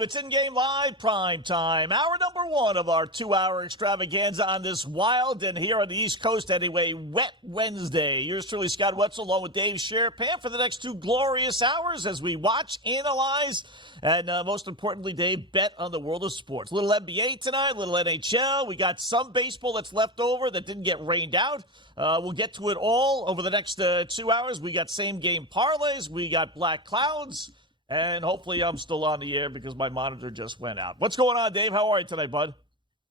Welcome. It's InGame Live Prime Time, hour number one of our 2-hour extravaganza on this wild and here on the East Coast anyway, wet Wednesday. Yours truly, Scott Wetzel, along with Dave Sharapan for the next 2 glorious hours as we watch, analyze, and most importantly, Dave, bet on the world of sports. A little NBA tonight, a little NHL. We got some baseball that's left over that didn't get rained out. We'll get to it all over the next 2 hours. We got same-game parlays. We got black clouds. And hopefully I'm still on the air because my monitor just went out. What's going on, Dave? How are you tonight, bud?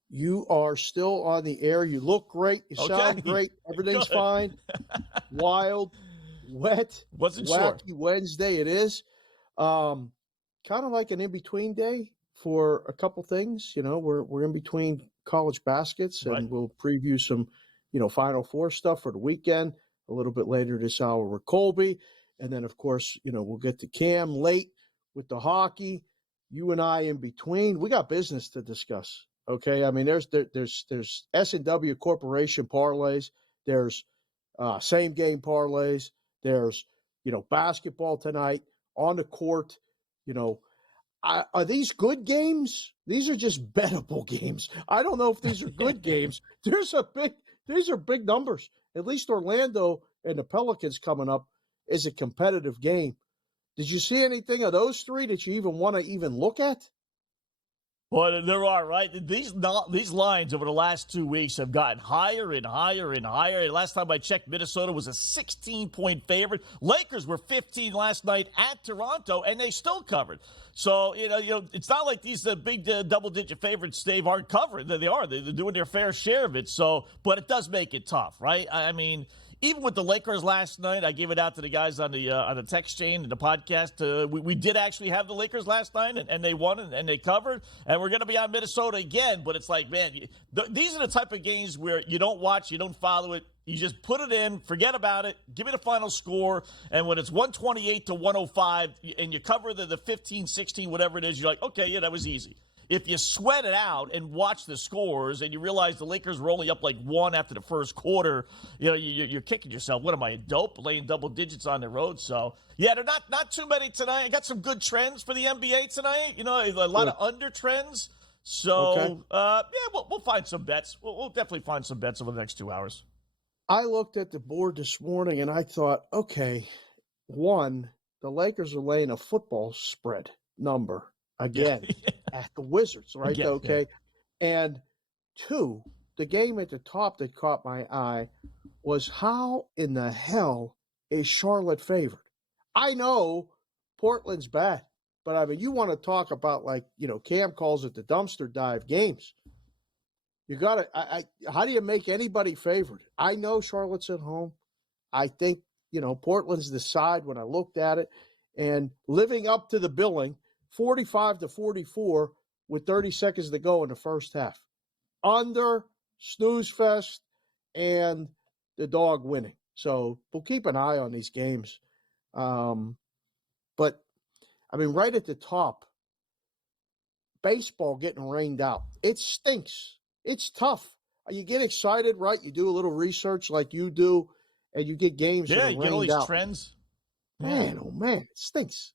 You are still on the air. You look great. You sound great. Everything's fine. Wild, wet, Wasn't wacky sure. Wednesday it is. Kind of like an in-between day for a couple things. You know, we're in between college baskets, and Right. we'll preview some, Final Four stuff for the weekend. A little bit later this hour with Colby. And then, of course, we'll get to Cam late with the hockey. You and I in between. We got business to discuss. Okay, I mean, there's S&W Corporation parlays. There's same game parlays. There's basketball tonight on the court. Are these good games? These are just bettable games. I don't know if these are good games. These are big numbers. At least Orlando and the Pelicans coming up is a competitive game. Did you see anything of those three that you even want to even look at? Well, there are, right? These lines over the last 2 weeks have gotten higher and higher and higher. Last time I checked, Minnesota was a 16-point favorite. Lakers were 15 last night at Toronto, and they still covered. So, it's not like these big double-digit favorites, Dave, aren't covering. They are. They're doing their fair share of it. So, but it does make it tough, right? I mean, even with the Lakers last night, I gave it out to the guys on the text chain and the podcast. We did actually have the Lakers last night, and they won and they covered. And we're going to be on Minnesota again. But it's like, man, these are the type of games where you don't watch, you don't follow it. You just put it in, forget about it, give me the final score. And when it's 128 to 105 and you cover the 15, 16, whatever it is, you're like, okay, yeah, that was easy. If you sweat it out and watch the scores and you realize the Lakers were only up like 1 after the first quarter, you're kicking yourself. What am I, a dope, laying double digits on the road? So, yeah, they're not too many tonight. I got some good trends for the NBA tonight. A lot of under trends. So, okay. We'll find some bets. We'll definitely find some bets over the next 2 hours. I looked at the board this morning and I thought, okay, one, the Lakers are laying a football spread number again. At the Wizards, right? Yeah, okay. Yeah. And two, the game at the top that caught my eye was how in the hell is Charlotte favored? I know Portland's bad, but I mean, you want to talk about Cam calls it the dumpster dive games. You got to, how do you make anybody favored? I know Charlotte's at home. I think, Portland's the side when I looked at it, and living up to the billing, 45 to 44 with 30 seconds to go in the first half. Under, snooze fest, and the dog winning. So we'll keep an eye on these games. But, I mean, right at the top, baseball getting rained out. It stinks. It's tough. You get excited, right? You do a little research like you do, and you get games that are rained out. Yeah, you get all these trends. Man, oh, man, it stinks.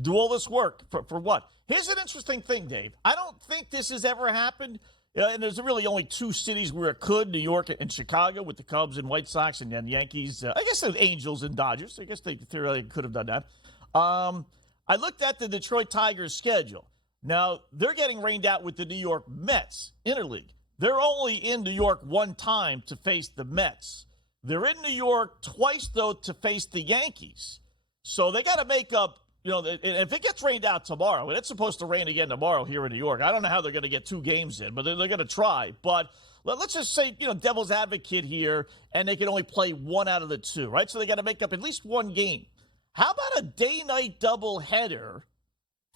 Do all this work for what? Here's an interesting thing, Dave. I don't think this has ever happened. And there's really only 2 cities where it could, New York and Chicago, with the Cubs and White Sox and then Yankees. I guess the Angels and Dodgers. I guess they theoretically could have done that. I looked at the Detroit Tigers schedule. Now, they're getting rained out with the New York Mets, interleague. They're only in New York 1 time to face the Mets. They're in New York twice, though, to face the Yankees. So they got to make up. If it gets rained out tomorrow, and it's supposed to rain again tomorrow here in New York, I don't know how they're going to get 2 games in, but they're going to try. But let's just say, devil's advocate here, and they can only play 1 out of the 2, right? So they got to make up at least 1 game. How about a day-night doubleheader?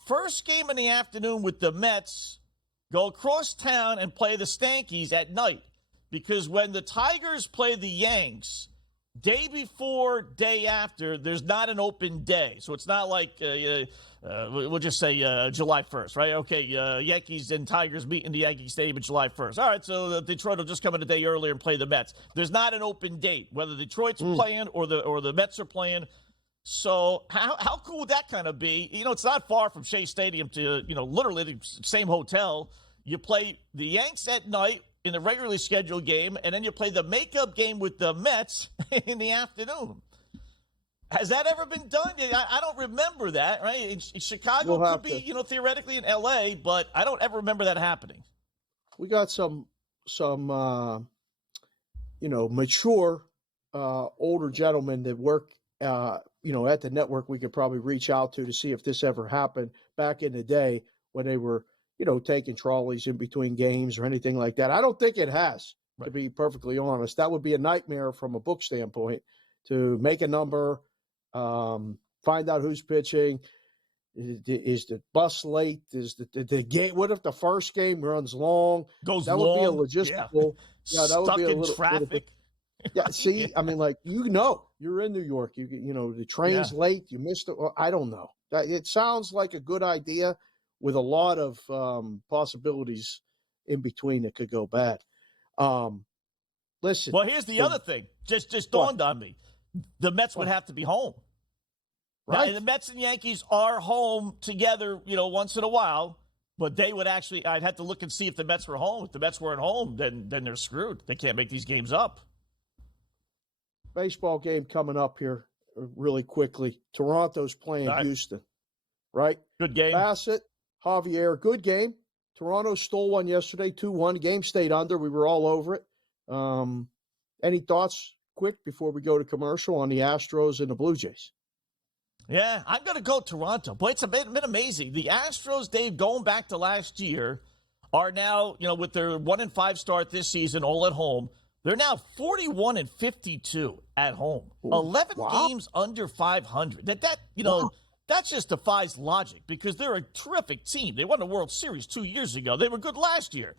First game in the afternoon with the Mets, go across town and play the Stankies at night. Because when the Tigers play the Yanks, day before, day after, there's not an open day. So it's not like, we'll just say July 1st, right? Okay, Yankees and Tigers meet in the Yankee Stadium on July 1st. All right, so Detroit will just come in a day earlier and play the Mets. There's not an open date. Whether Detroit's playing or the Mets are playing, So how cool would that kind of be? It's not far from Shea Stadium to, literally the same hotel. You play the Yanks at night in the regularly scheduled game, and then you play the makeup game with the Mets in the afternoon. Has that ever been done? I don't remember that, right? In Chicago could be, theoretically in L.A., but I don't ever remember that happening. We got some mature older gentlemen that work, at the network we could probably reach out to see if this ever happened back in the day when they were, taking trolleys in between games or anything like that. I don't think it has, to be perfectly honest. That would be a nightmare from a book standpoint to make a number, find out who's pitching. Is the bus late? Is the game? What if the first game runs long? Goes that long. Would be a logistical. Yeah, that would be a little traffic. Yeah, see, I mean, like, you're in New York. The train's late. You missed it. I don't know. It sounds like a good idea with a lot of possibilities in between that could go bad. Listen. Well, here's the other thing. Just dawned on me. The Mets would have to be home. Right. Now, the Mets and Yankees are home together, once in a while. But they would actually – I'd have to look and see if the Mets were home. If the Mets weren't home, then they're screwed. They can't make these games up. Baseball game coming up here really quickly. Toronto's playing Houston, right? Good game. Bassett, Javier, good game. Toronto stole one yesterday, 2-1. Game stayed under. We were all over it. Any thoughts quick before we go to commercial on the Astros and the Blue Jays? Yeah, I'm going to go Toronto. Boy, it's been amazing. The Astros, Dave, going back to last year, are now, with their 1-5 start this season, all at home. They're now 41-52 at home. Ooh, 11 games under 500. That just defies logic because they're a terrific team. They won the World Series 2 years ago. They were good last year.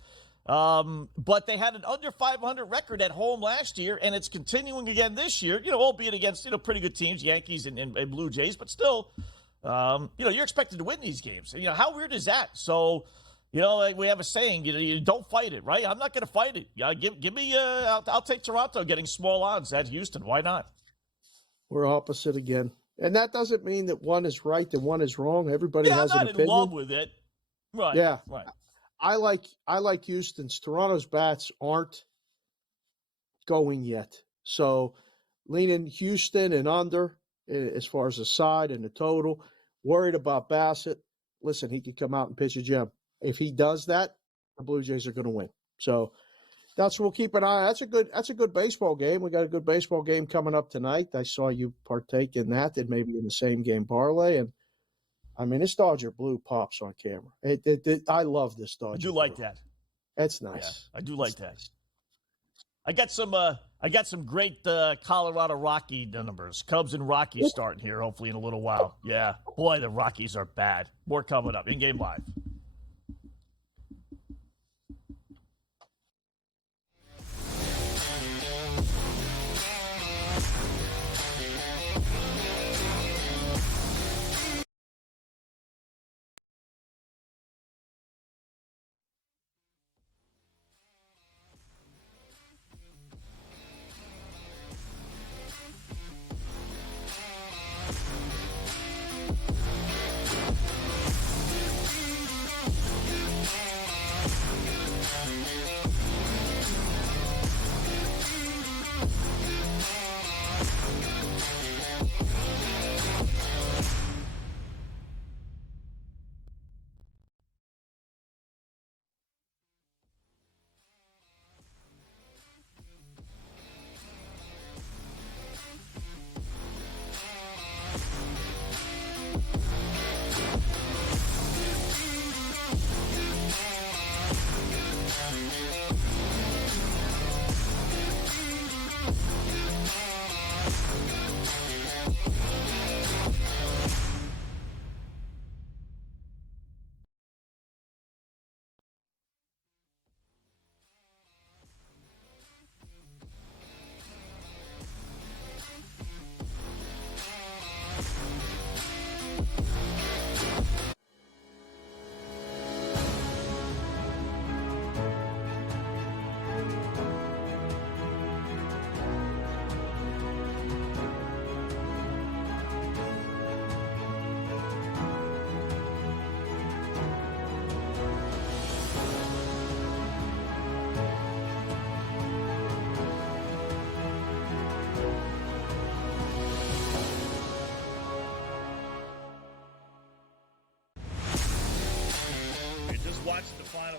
But they had an under 500 record at home last year, and it's continuing again this year, albeit against, pretty good teams, Yankees and Blue Jays, but still, you're expected to win these games. How weird is that? So, we have a saying, you don't fight it, right? I'm not going to fight it. Give me, I'll take Toronto getting small odds at Houston. Why not? We're opposite again. And that doesn't mean that one is right and one is wrong. Everybody has an opinion. I'm not in love with it. Right. Yeah. Right. I like Houston's. Toronto's bats aren't going yet. So leaning Houston and under as far as the side and the total. Worried about Bassett. Listen, he could come out and pitch a gem. If he does that, the Blue Jays are going to win. So that's what we'll keep an eye on. That's a good baseball game. We got a good baseball game coming up tonight. I saw you partake in that and maybe in the same game parlay. And I mean, this Dodger blue pops on camera. I love this Dodger. I do like that. That's nice. Yeah, I do like that. I got some great Colorado Rocky numbers. Cubs and Rockies starting here, hopefully in a little while. Yeah, boy, the Rockies are bad. More coming up. InGame Live.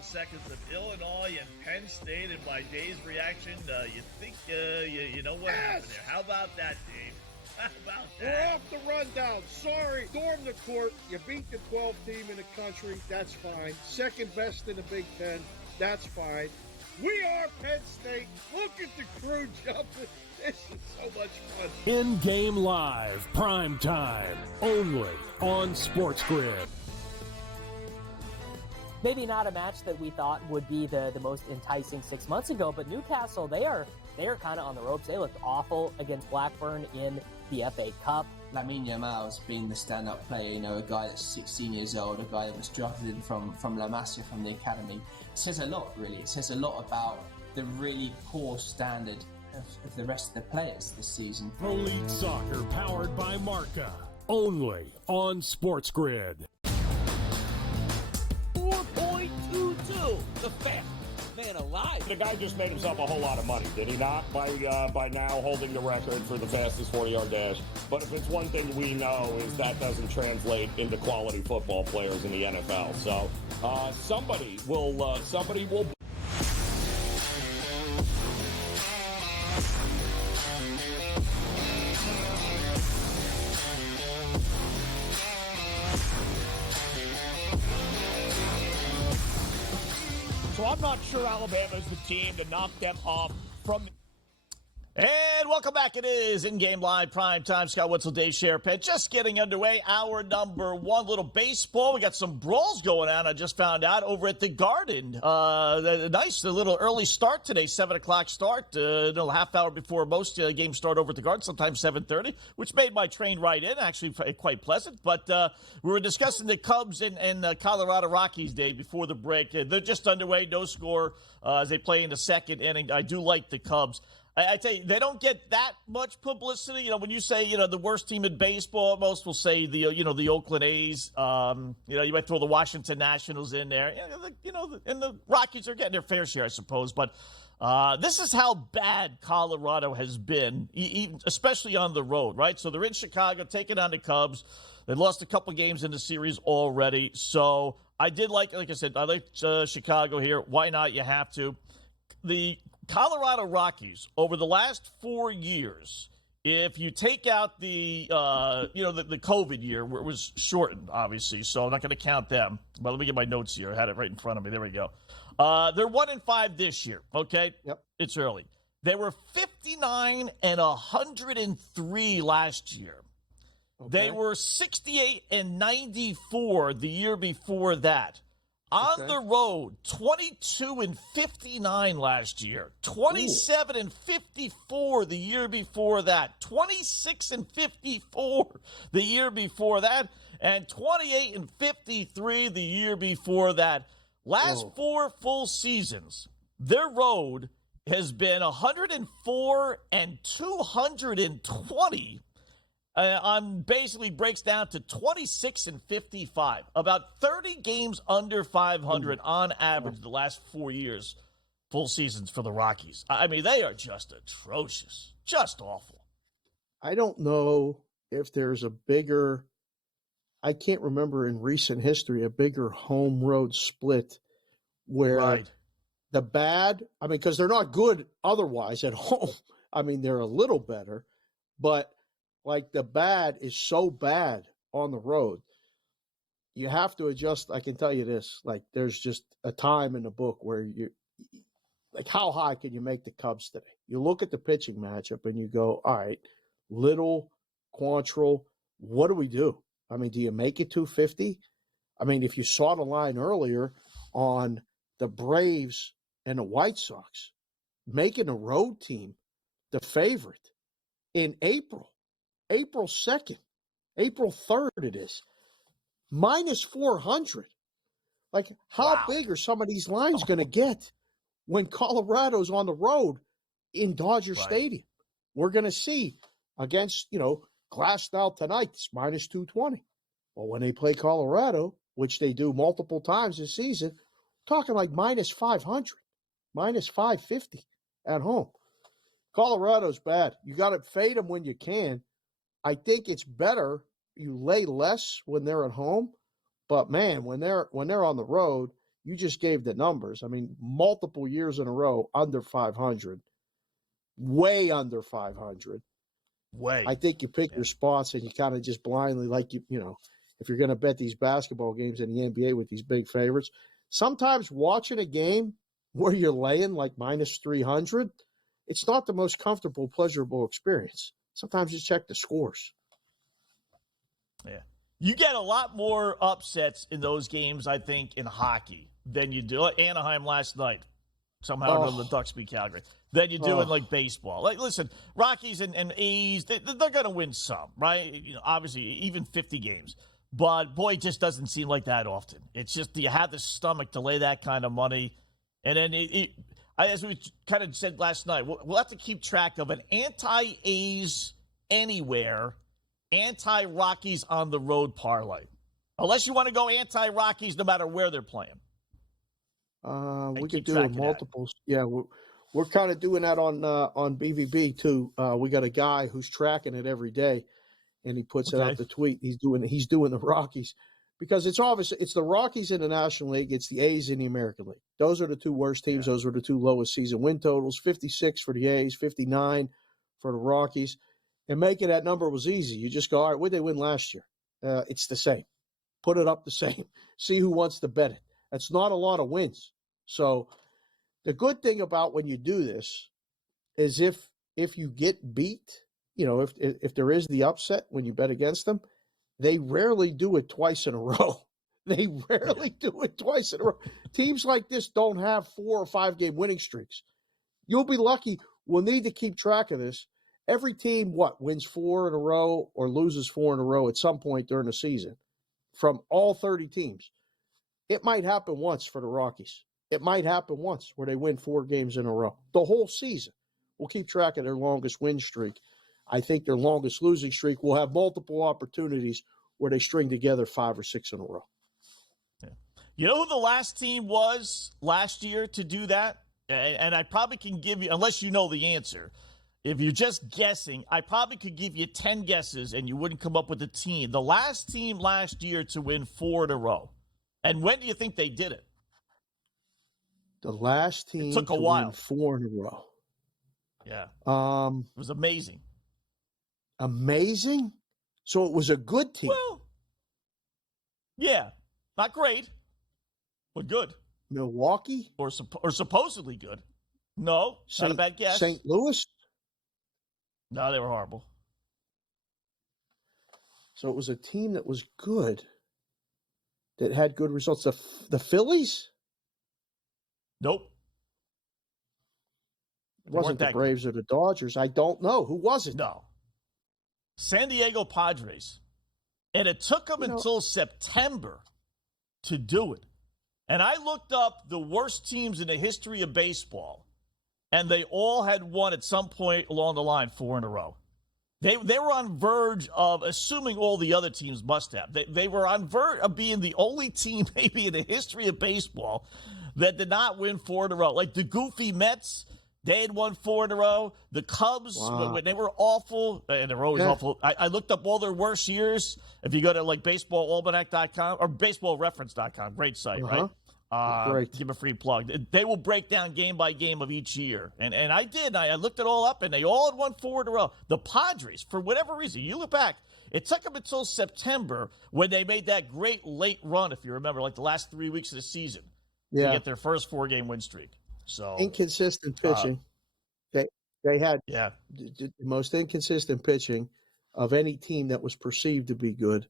seconds of Illinois and Penn State, and by Dave's reaction, you think you know what happened there. How about that, Dave? How about that? We're off the rundown. Sorry. Storm the court. You beat the 12 team in the country. That's fine. Second best in the Big Ten. That's fine. We are Penn State. Look at the crew jumping. This is so much fun. InGame Live, prime time, only on SportsGrid. Maybe not a match that we thought would be the most enticing 6 months ago, but Newcastle, they are kind of on the ropes. They looked awful against Blackburn in the FA Cup. Lamine Yamal's been the stand-up player, you know, a guy that's 16 years old, a guy that was drafted in from La Masia, from the academy. It says a lot, really. It says a lot about the really poor standard of the rest of the players this season. Elite Soccer powered by Marca, only on SportsGrid. 4.22, the fastest man alive. The guy just made himself a whole lot of money, did he not? By now holding the record for the fastest 40-yard dash. But if it's one thing we know is that doesn't translate into quality football players in the NFL. So somebody will. So I'm not sure Alabama's the team to knock them off from. And welcome back. It is InGame Live, prime time. Scott Wetzel, Dave Sharapan, just getting underway. Hour number one, little baseball. We got some brawls going on. I just found out over at the Garden. Nice, little early start today, 7 o'clock start. A little half hour before most games start over at the Garden, sometimes 7:30, which made my train ride in. Actually, quite pleasant. But we were discussing the Cubs and Colorado Rockies day before the break. They're just underway, no score as they play in the second inning. I do like the Cubs. I tell you, they don't get that much publicity. You know, when you say, the worst team in baseball, most will say the Oakland A's. You might throw the Washington Nationals in there. And the Rockies are getting their fair share, I suppose. But this is how bad Colorado has been, especially on the road, right? So they're in Chicago, taking on the Cubs. They lost a couple games in the series already. So I did like I said, I like Chicago here. Why not? You have to. The Colorado Rockies over the last 4 years, if you take out the COVID year where it was shortened, obviously, so I'm not going to count them. But let me get my notes here. I had it right in front of me. There we go. They're 1-5 this year. Okay. Yep. It's early. They were 59 and 103 last year. Okay. They were 68 and 94 the year before that. On the road, 22 and 59 last year, 27 and 54 the year before that, 26 and 54 the year before that, and 28 and 53 the year before that. Last 4 full seasons, their road has been 104 and 220. Basically breaks down to 26 and 55, about 30 games under 500 on average the last 4 years, full seasons for the Rockies. I mean, they are just atrocious, just awful. I don't know if there's a bigger, I can't remember in recent history, a bigger home road split where the bad, because they're not good otherwise at home. I mean, they're a little better, but like the bad is so bad on the road. You have to adjust. I can tell you this, like there's just a time in the book where you like, how high can you make the Cubs today? You look at the pitching matchup and you go, all right, Little, Quantrill, what do we do? I mean, do you make it 250? I mean, if you saw the line earlier on the Braves and the White Sox, making a road team the favorite in April 2nd, April 3rd it is, minus 400. Like, how big are some of these lines going to get when Colorado's on the road in Dodger Stadium? We're going to see against, Glasnow tonight, it's minus 220. Well, when they play Colorado, which they do multiple times this season, talking like minus 500, minus 550 at home. Colorado's bad. You got to fade them when you can. I think it's better you lay less when they're at home, but man, when they're on the road, you just gave the numbers. I mean, multiple years in a row under 500, way under 500. Way. I think you pick your spots and you kind of just blindly, like you know, if you're going to bet these basketball games in the NBA with these big favorites, sometimes watching a game where you're laying like minus 300, it's not the most comfortable, pleasurable experience. Sometimes you check the scores. Yeah. You get a lot more upsets in those games, I think, in hockey than you do. Like Anaheim last night. Somehow the Ducks beat Calgary. Than you do in, like, baseball. Like, listen, Rockies and A's, they're going to win some, right? You know, obviously, even 50 games. But, boy, it just doesn't seem like that often. It's just, do you have the stomach to lay that kind of money? And then, as we kind of said last night, we'll have to keep track of an anti-A's anywhere, anti-Rockies on the road parlay. Unless you want to go anti-Rockies no matter where they're playing. We could do multiples. Yeah, we're kind of doing that on BVB too. We got a guy who's tracking it every day, and he puts it out the tweet. He's doing the Rockies because it's obvious it's the Rockies in the National League. It's the A's in the American League. Those are the two worst teams. Those are the two lowest season win totals. 56 for the A's, 59 for the Rockies. And making that number was easy. You just go, all right, what did they win last year? It's the same. Put it up the same. See who wants to bet it. That's not a lot of wins. So the good thing about when you do this is if you get beat, you know, if there is the upset when you bet against them, they rarely do it twice in a row. They rarely do it twice in a row. Teams like this don't have 4 or 5 game winning streaks. You'll be lucky. We'll need to keep track of this. Every team, wins 4 in a row or loses 4 in a row at some point during the season from all 30 teams. It might happen once for the Rockies. It might happen once where they win 4 games in a row. The whole season. We'll keep track of their longest win streak. I think their longest losing streak will have multiple opportunities where they string together 5 or 6 in a row. Yeah. You know who the last team was last year to do that? And I probably can give you, unless you know the answer, if you're just guessing, I probably could give you 10 guesses and you wouldn't come up with a team. The last team last year to win 4 in a row. And when do you think they did it? The last team took a while. Win 4 in a row. Yeah. It was amazing. Amazing? So it was a good team. Well, yeah. Not great, but good. Milwaukee? Or supposedly good. No, not a bad guess. St. Louis? No, they were horrible. So it was a team that was good, that had good results. The Phillies? Nope. It wasn't the Braves or the Dodgers. I don't know. Who was it? No. San Diego Padres. And it took them until September to do it. And I looked up the worst teams in the history of baseball, and they all had won at some point along the line 4 in a row. They were on verge of, assuming all the other teams must have, they were on verge of being the only team maybe in the history of baseball that did not win 4 in a row. Like the goofy Mets, they had won 4 in a row. The Cubs, when they were awful, and they were always awful. I looked up all their worst years. If you go to like baseballalmanac.com or baseballreference.com, great site, right? Great. Give a free plug. They will break down game by game of each year. And I did. I looked it all up, and they all had won 4 in a row. The Padres, for whatever reason, you look back, it took them until September when they made that great late run, if you remember, like the last 3 weeks of the season, to get their first 4-game win streak. So inconsistent pitching. They had the most inconsistent pitching of any team that was perceived to be good.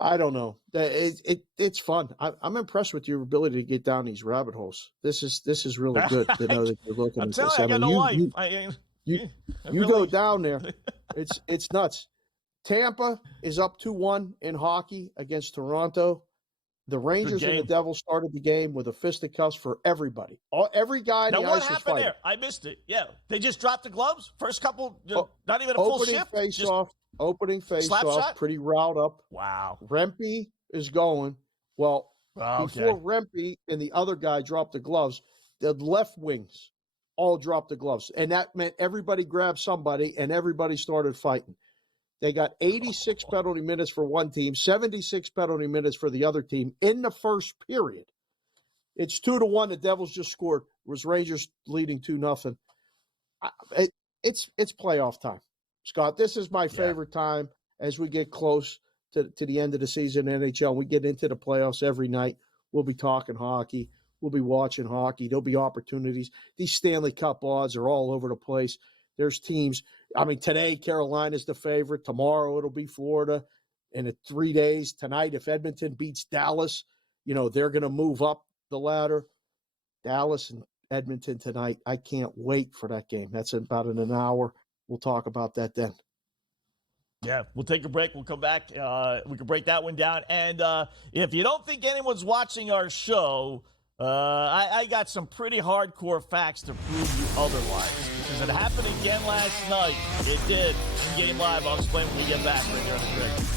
I don't know. It's fun. I'm impressed with your ability to get down these rabbit holes. This is really good to know that you're looking at this. I got no life. You go down there. It's nuts. Tampa is up 2-1 in hockey against Toronto. The Rangers and the Devils started the game with a fisticuffs for everybody. Every guy in the ice was fighting. Now, what happened there? I missed it. Yeah. They just dropped the gloves? First couple, not even a full shift? Opening face-off, pretty riled up. Wow. Rempe is going. Well, before Rempe and the other guy dropped the gloves, the left wings all dropped the gloves. And that meant everybody grabbed somebody, and everybody started fighting. They got 86 penalty minutes for one team, 76 penalty minutes for the other team in the first period. It's 2-1. The Devils just scored. It was Rangers leading 2-0. It's playoff time, Scott. This is my favorite time as we get close to the end of the season in NHL. We get into the playoffs every night. We'll be talking hockey. We'll be watching hockey. There'll be opportunities. These Stanley Cup odds are all over the place. There's teams. I mean, today Carolina's the favorite. Tomorrow it'll be Florida. And in 3 days, tonight, if Edmonton beats Dallas, they're going to move up the ladder. Dallas and Edmonton tonight. I can't wait for that game. That's about in an hour. We'll talk about that then. Yeah, we'll take a break. We'll come back. We can break that one down. And if you don't think anyone's watching our show, I got some pretty hardcore facts to prove you otherwise. Because it happened again last night. It did. In-game live. I'll explain when we get back right here on the break.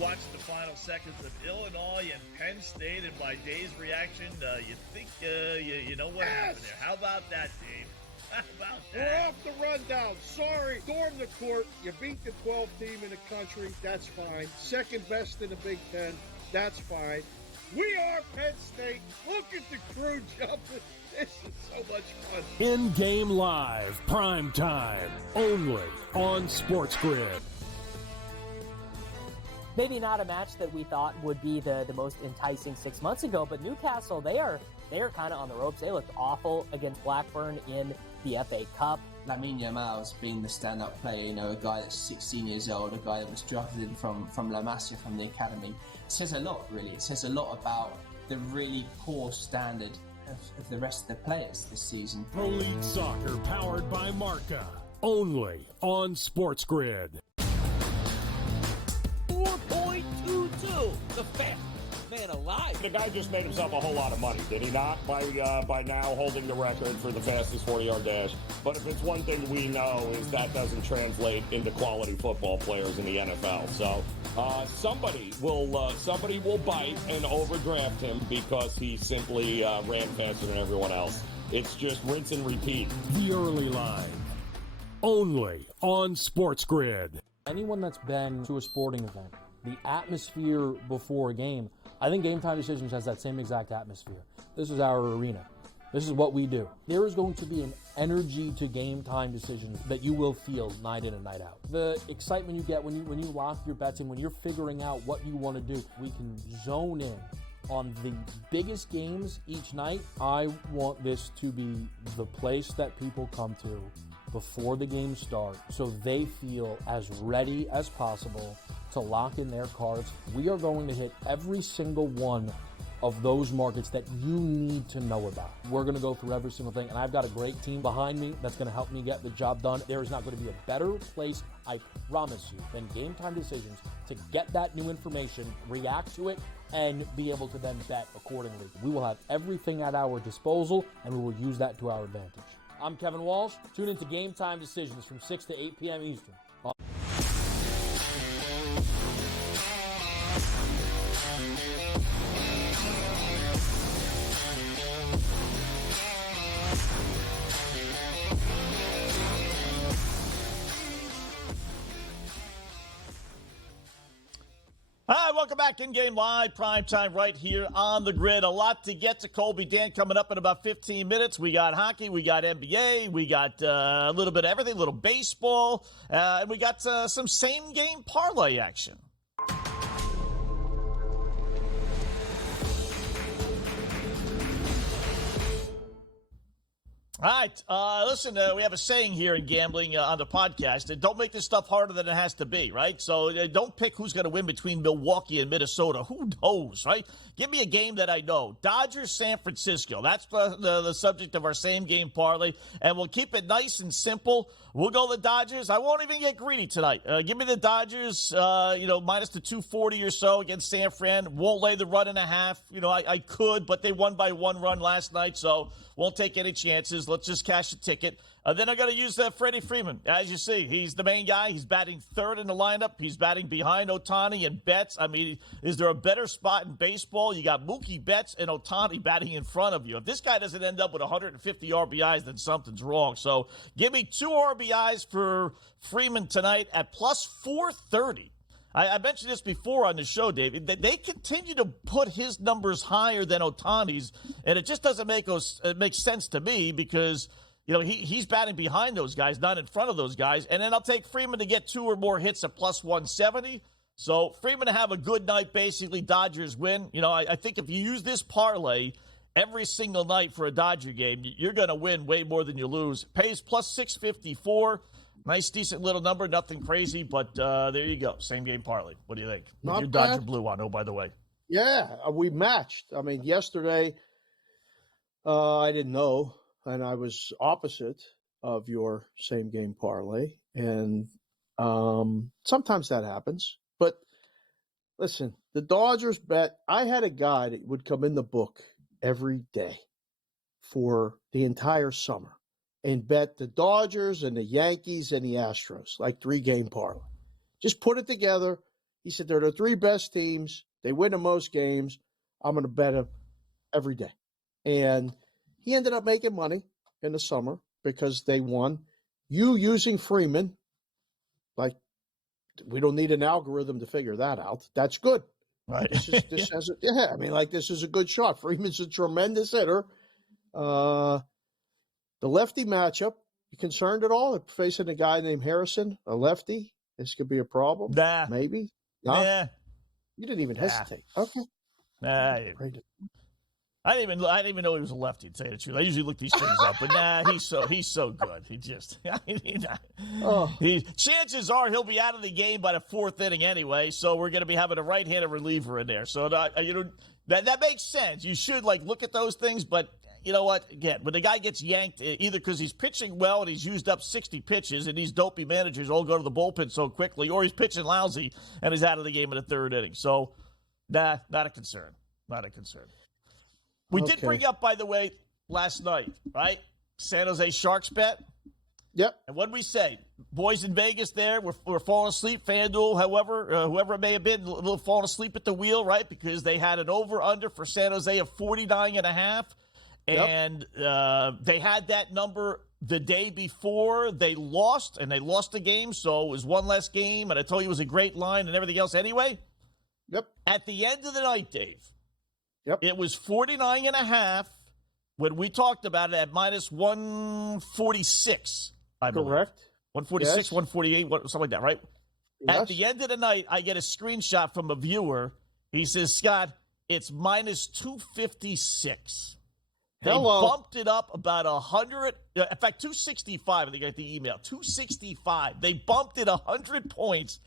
Watched the final seconds of Illinois and Penn State, and by Dave's reaction, you think you know what happened there. How about that, Dave? How about that? We're off the rundown. Sorry. Storm the court. You beat the 12th team in the country. That's fine. Second best in the Big Ten. That's fine. We are Penn State. Look at the crew jumping. This is so much fun. InGame Live, prime time, only on SportsGrid. Maybe not a match that we thought would be the most enticing 6 months ago, but Newcastle, they are kind of on the ropes. They looked awful against Blackburn in the FA Cup. Lamine Yamal's been the stand-up player, a guy that's 16 years old, a guy that was drafted in from La Masia from the academy. It says a lot, really. It says a lot about the really poor standard of the rest of the players this season. Pro League Soccer powered by Marca, only on SportsGrid. 4.22, the fastest man alive. The guy just made himself a whole lot of money, did he not? By now holding the record for the fastest 40-yard dash. But if it's one thing we know is that doesn't translate into quality football players in the NFL. So somebody will bite and overdraft him because he simply ran faster than everyone else. It's just rinse and repeat. The early line, only on SportsGrid. Anyone that's been to a sporting event, the atmosphere before a game, I think Game Time Decisions has that same exact atmosphere. This is our arena. This is what we do. There is going to be an energy to Game Time Decisions that you will feel night in and night out. The excitement you get when you lock your bets in, when you're figuring out what you want to do, we can zone in on the biggest games each night. I want this to be the place that people come to before the games start so they feel as ready as possible to lock in their cards. We are going to hit every single one of those markets that you need to know about. We're going to go through every single thing, and I've got a great team behind me that's going to help me get the job done. There is not going to be a better place, I promise you, than Game Time Decisions to get that new information, react to it, and be able to then bet accordingly. We will have everything at our disposal, and we will use that to our advantage. I'm Kevin Walsh. Tune into Game Time Decisions from 6 to 8 p.m. Eastern. Hi, welcome back. In-game live, prime time right here on the grid. A lot to get to. Colby Dan coming up in about 15 minutes. We got hockey, we got NBA, we got a little bit of everything, a little baseball, and we got some same-game parlay action. All right. Listen, we have a saying here in gambling on the podcast. Don't make this stuff harder than it has to be, right? So don't pick who's going to win between Milwaukee and Minnesota. Who knows, right? Give me a game that I know. Dodgers, San Francisco. That's the subject of our same game parlay. And we'll keep it nice and simple. We'll go the Dodgers. I won't even get greedy tonight. Give me the Dodgers, minus the 240 or so against San Fran. Won't lay the run and a half. I could, but they won by 1 run last night, so won't take any chances. Let's just cash a ticket. Then I got to use Freddie Freeman. As you see, he's the main guy. He's batting third in the lineup. He's batting behind Ohtani and Betts. I mean, is there a better spot in baseball? You got Mookie Betts and Ohtani batting in front of you. If this guy doesn't end up with 150 RBIs, then something's wrong. So give me 2 RBIs for Freeman tonight at plus 430. I mentioned this before on the show, David. They continue to put his numbers higher than Ohtani's, and it just doesn't make sense to me because he's batting behind those guys, not in front of those guys. And then I'll take Freeman to get 2 or more hits at plus 170. So Freeman to have a good night, basically. Dodgers win. I think if you use this parlay every single night for a Dodger game, you're going to win way more than you lose. Pays plus 654. Nice, decent little number. Nothing crazy, but there you go. Same game parlay. What do you think? With Not your bad. Dodger blue on, by the way. Yeah, we matched. I mean, yesterday I didn't know, and I was opposite of your same game parlay. And sometimes that happens. But listen, the Dodgers bet, I had a guy that would come in the book every day for the entire summer and bet the Dodgers and the Yankees and the Astros, like 3-game parlay. Just put it together. He said they're the 3 best teams. They win the most games. I'm going to bet them every day. And he ended up making money in the summer because they won. You using Freeman, like, we don't need an algorithm to figure that out. That's good. Right. This is a good shot. Freeman's a tremendous hitter. The lefty matchup, you concerned at all? Facing a guy named Harrison, a lefty? This could be a problem? Nah. Maybe? Nah. Nah. You didn't even hesitate. Okay. Nah. I didn't even know he was a lefty, to tell you the truth. I usually look these things up, but nah, he's so good. He just chances are he'll be out of the game by the 4th inning anyway. So we're going to be having a right-handed reliever in there. So that makes sense. You should look at those things, but you know what? Again, when the guy gets yanked, either because he's pitching well and he's used up 60 pitches, and these dopey managers all go to the bullpen so quickly, or he's pitching lousy and he's out of the game in the 3rd inning. So, nah, not a concern. Not a concern. We did bring up, by the way, last night, right? San Jose Sharks bet. Yep. And what did we say? Boys in Vegas there, we're falling asleep. FanDuel, whoever it may have been, a little falling asleep at the wheel, right? Because they had an over-under for San Jose of 49.5. And they had that number the day before they lost, and they lost the game, so it was 1 less game, and I told you it was a great line and everything else anyway. Yep. At the end of the night, Dave, It was 49.5 when we talked about it at minus 146, I believe. Correct. 146, Yes. 148, something like that, right? Yes. At the end of the night, I get a screenshot from a viewer. He says, Scott, it's minus 256. They bumped it up about 100. In fact, 265. I think I got the email. 265. They bumped it 100 points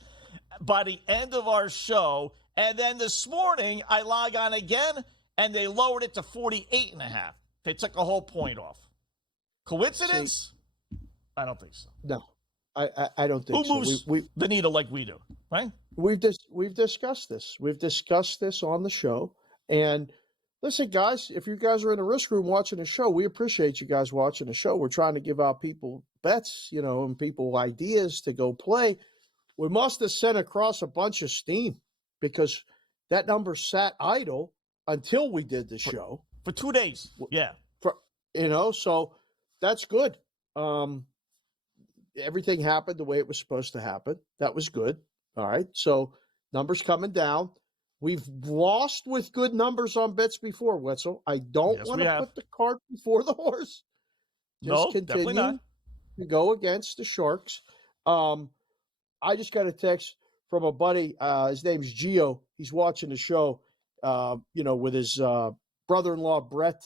by the end of our show. And then this morning, I log on again, and they lowered it to 48.5. They took a whole point off. Coincidence? I don't think so. No, I don't think so. Who moves the needle like we do, right? We've discussed this. We've discussed this on the show. And listen, guys, if you guys are in the risk room watching the show, we appreciate you guys watching the show. We're trying to give out people bets, and people ideas to go play. We must have sent across a bunch of steam because that number sat idle until we did the show. For 2 days. Yeah. So that's good. Everything happened the way it was supposed to happen. That was good. All right. So numbers coming down. We've lost with good numbers on bets before, Wetzel. I don't want to put the cart before the horse. Just definitely not. To go against the Sharks. I just got a text from a buddy. His name's Gio. He's watching the show, with his brother-in-law, Brett,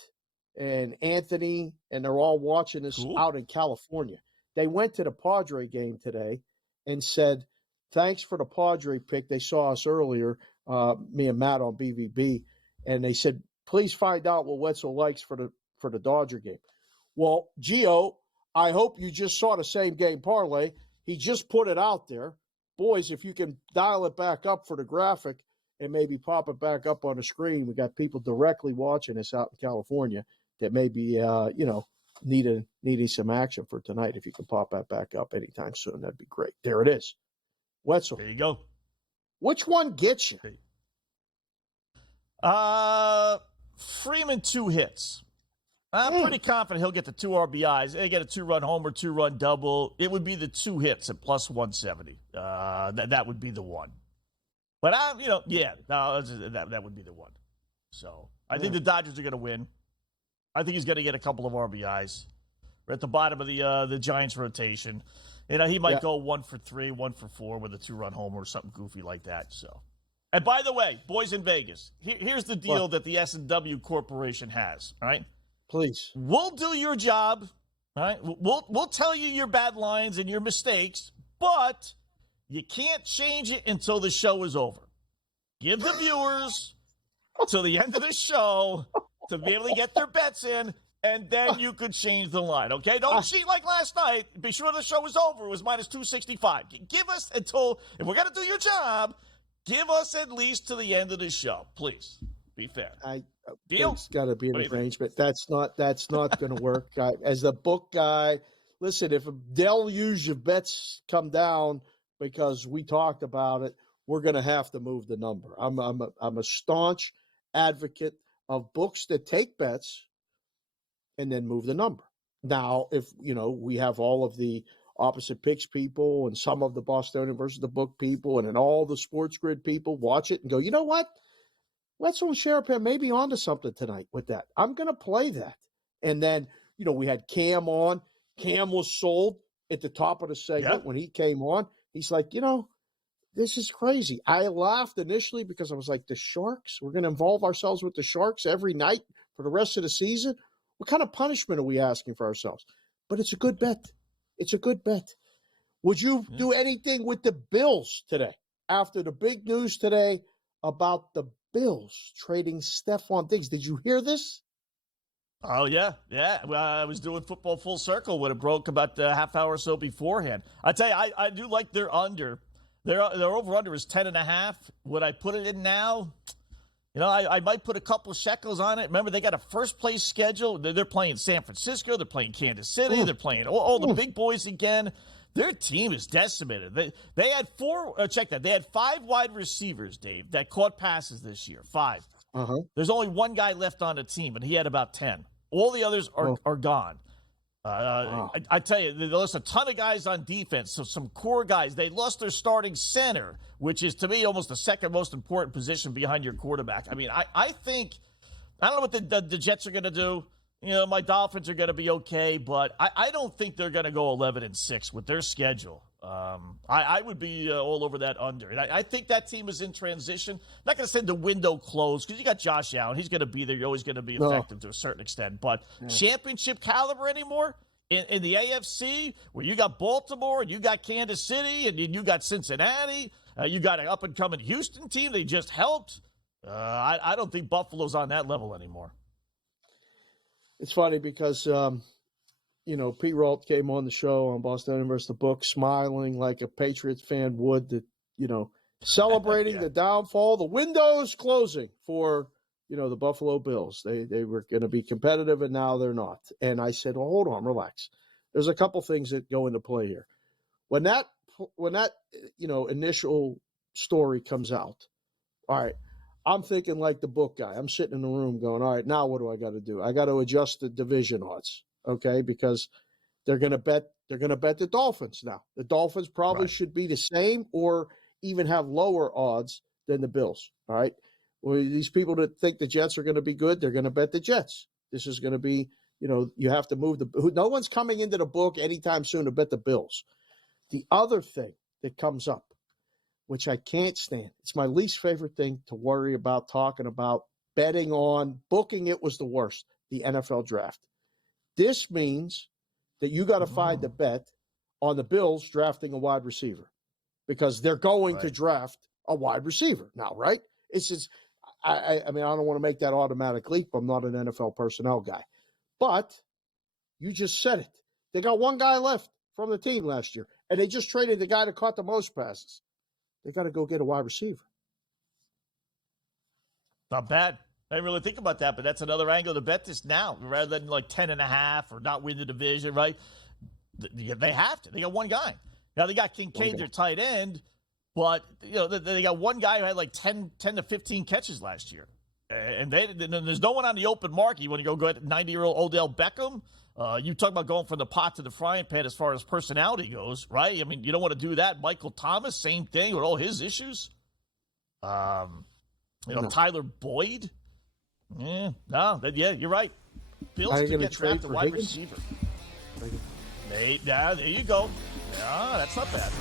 and Anthony, and they're all watching this Cool. out in California. They went to the Padre game today and said, thanks for the Padre pick. They saw us earlier, me and Matt on BVB, and they said, please find out what Wetzel likes for the Dodger game. Well, Gio, I hope you just saw the same game parlay. He just put it out there. Boys, if you can dial it back up for the graphic and maybe pop it back up on the screen, we got people directly watching us out in California that maybe, needing some action for tonight. If you can pop that back up anytime soon, that'd be great. There it is. Wetzel. There you go. Which one gets you? Freeman 2 hits. I'm pretty confident he'll get the 2 RBIs. They get a 2-run homer, 2-run double. It would be the 2 hits at plus 170. That would be the one. But that would be the one. So I think the Dodgers are going to win. I think he's going to get a couple of RBIs. We're at the bottom of the Giants rotation. He might go 1 for 3, 1 for 4 with a 2-run homer or something goofy like that. So, and by the way, boys in Vegas, here's the deal that the S&W Corporation has. All right, please, we'll do your job. All right, we'll tell you your bad lines and your mistakes, but you can't change it until the show is over. Give the viewers till the end of the show to be able to get their bets in, and then you could change the line, okay? Don't cheat like last night. Be sure the show was over. It was minus 265. Give us until, if we're going to do your job, give us at least to the end of the show. Please, be fair. Deal? It's got to be an arrangement. That's not going to work. As the book guy, listen, if a deluge of bets come down because we talked about it, we're going to have to move the number. I'm a staunch advocate of books that take bets and then move the number. Now, if, we have all of the opposite picks people and some of the Bostonian versus the book people and then all the SportsGrid people watch it and go, you know what? Wetzel and Sharapan may be onto something tonight with that. I'm going to play that. And then, we had Cam on. Cam was sold at the top of the segment when he came on. He's like, this is crazy. I laughed initially because I was like, the Sharks? We're going to involve ourselves with the Sharks every night for the rest of the season? What kind of punishment are we asking for ourselves? But it's a good bet. It's a good bet. Would you do anything with the Bills today after the big news today about the Bills trading Stephon Diggs? Did you hear this? Oh, yeah. Yeah. Well, I was doing football full circle when it broke about a half hour or so beforehand. I tell you, I do like their under. Their over-under is 10.5. Would I put it in now? I might put a couple shekels on it. Remember, they got a first-place schedule. They're playing San Francisco. They're playing Kansas City. They're playing all the big boys again. Their team is decimated. They had They had 5 wide receivers, Dave, that caught passes this year. 5. There's only one guy left on the team, and he had about 10. All the others are gone. I tell you, they lost a ton of guys on defense, so some core guys. They lost their starting center, which is, to me, almost the second most important position behind your quarterback. I mean, I think – I don't know what the Jets are going to do. My Dolphins are going to be okay, but I don't think they're going to go 11-6 with their schedule. I would be all over that under. And I think that team is in transition. I'm not going to say the window closed because you got Josh Allen. He's going to be there. You're always going to be effective to a certain extent. But championship caliber anymore in the AFC, where you got Baltimore and you got Kansas City and you got Cincinnati. You got an up-and-coming Houston team they just helped. I don't think Buffalo's on that level anymore. It's funny because Pete Rolt came on the show on Boston versus the Book smiling like a Patriots fan would, that, celebrating the downfall, the windows closing for, the Buffalo Bills. They were going to be competitive, and now they're not. And I said, well, hold on, relax. There's a couple things that go into play here. When that initial story comes out, all right, I'm thinking like the book guy. I'm sitting in the room going, all right, now what do I got to do? I got to adjust the division odds, okay, because they're going to bet the Dolphins now. The Dolphins probably should be the same or even have lower odds than the Bills, all right? Well, these people that think the Jets are going to be good, they're going to bet the Jets. This is going to be, you have to move no one's coming into the book anytime soon to bet the Bills. The other thing that comes up, which I can't stand, it's my least favorite thing to worry about talking about, betting on. Booking it was the worst. the NFL draft. This means that you got to find the bet on the Bills drafting a wide receiver because they're going to draft a wide receiver now, right? It's just, I mean, I don't want to make that automatic leap. I'm not an NFL personnel guy. But you just said it. They got one guy left from the team last year, and they just traded the guy that caught the most passes. They got to go get a wide receiver. Not bad. I didn't really think about that, but that's another angle to bet this now rather than like 10.5 or not win the division, right? They have to. They got one guy. Now they got Kincaid, their tight end, but they got one guy who had like 10 to 15 catches last year. And there's no one on the open market. You want to go get 90-year-old Odell Beckham? You talk about going from the pot to the frying pan as far as personality goes, right? I mean, you don't want to do that. Michael Thomas, same thing with all his issues. Tyler Boyd. Yeah, you're right. Bills could get drafted a wide receiver. There you go. Yeah, that's not bad.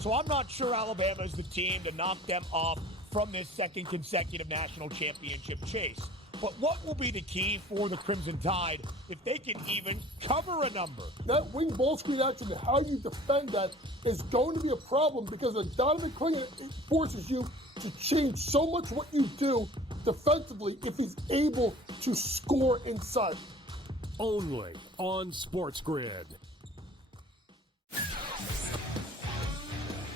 So I'm not sure Alabama is the team to knock them off from this second consecutive national championship chase. But what will be the key for the Crimson Tide if they can even cover a number? That wing ball screen action and how you defend that is going to be a problem because of Donovan Klinger, it forces you to change so much what you do defensively if he's able to score inside. Only on SportsGrid.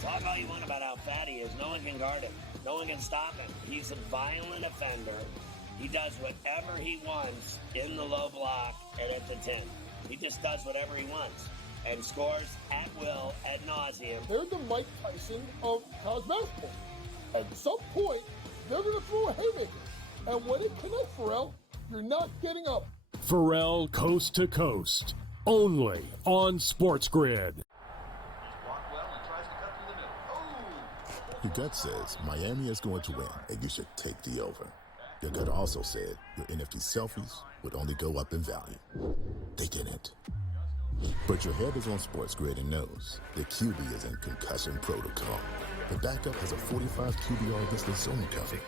Talk all you want about how fat he is. No one can guard him. No one can stop him. He's a violent offender. He does whatever he wants in the low block and at the 10. He just does whatever he wants and scores at will, ad nauseum. They're the Mike Tyson of college basketball. At some point, they're going to throw a haymaker. And when it connects, Pharrell, you're not getting up. Pharrell Coast to Coast. Only on SportsGrid. Your gut says Miami is going to win, and you should take the over. Your gut also said your NFT selfies would only go up in value. They didn't. But your head is on SportsGrid and knows the QB is in concussion protocol. The backup has a 45 QBR against the zone coverage.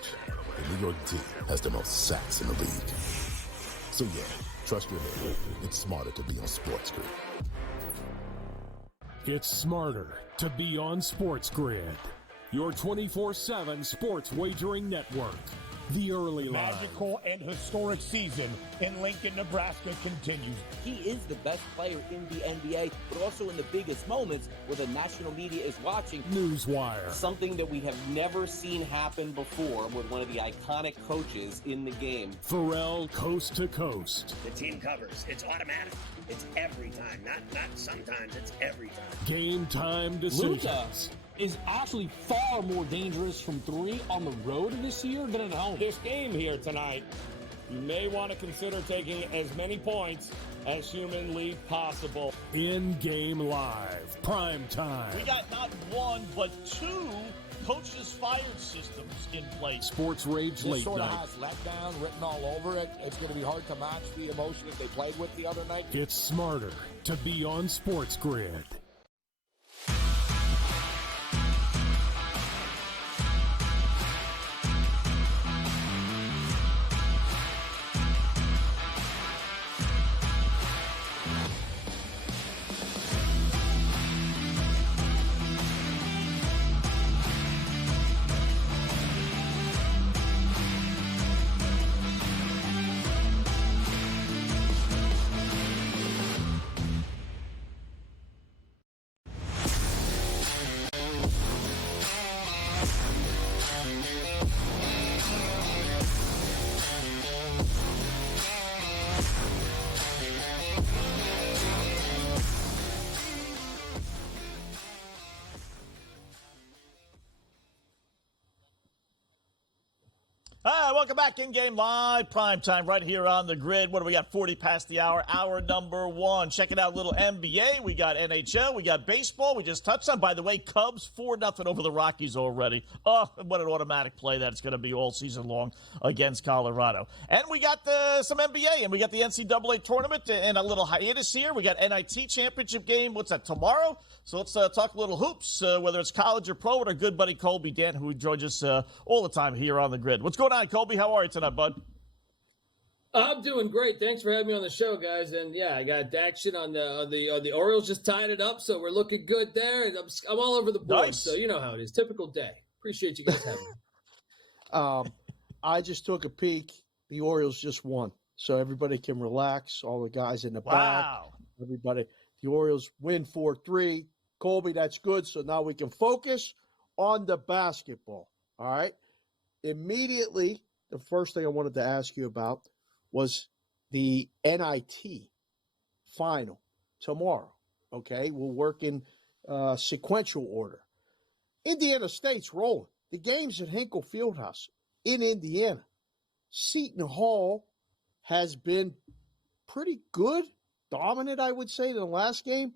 The New York D has the most sacks in the league. So yeah, trust your head. It's smarter to be on SportsGrid. It's smarter to be on SportsGrid. Your 24/7 sports wagering network. The early line. Magical and historic season in Lincoln, Nebraska continues. He is the best player in the NBA, but also in the biggest moments where the national media is watching. Newswire. Something that we have never seen happen before with one of the iconic coaches in the game. Pharrell Coast to Coast. The team covers. It's automatic. It's every time. Not sometimes. It's every time. Game time decisions. Luka is actually far more dangerous from three on the road this year than at home. This game here tonight, you may want to consider taking as many points as humanly possible. InGame Live. PrimeTime. We got not one, but two coaches fired systems in place. Sports Rage Late This sort of Night. has letdown written all over it. It's going to be hard to match the emotion that they played with the other night. It's smarter to be on SportsGrid. Hi, welcome back. In-game live, prime time right here on the grid. What do we got? 40 past the hour. Hour number one. Checking out a little NBA. We got NHL. We got baseball. We just touched on. By the way, Cubs 4-0 over the Rockies already. Oh, what an automatic play that it's going to be all season long against Colorado. And we got some NBA, and we got the NCAA tournament and a little hiatus here. We got NIT championship game. What's that, tomorrow? So let's talk a little hoops, whether it's college or pro, with our good buddy Colby Dan, who joins us all the time here on the grid. What's going on, Colby? How are you tonight, bud? I'm doing great. Thanks for having me on the show, guys. And yeah, I got action on the Orioles. Just tied it up, so we're looking good there. And I'm all over the board, nice. So you know how it is. Typical day. Appreciate you guys having me. I just took a peek. The Orioles just won, so everybody can relax. All the guys in the back, everybody. The Orioles win 4-3. Colby, that's good. So now we can focus on the basketball. All right. Immediately, the first thing I wanted to ask you about was the NIT final tomorrow. Okay. We'll work in sequential order. Indiana State's rolling. The game's at Hinkle Fieldhouse in Indiana. Seton Hall has been pretty good, dominant, I would say, in the last game.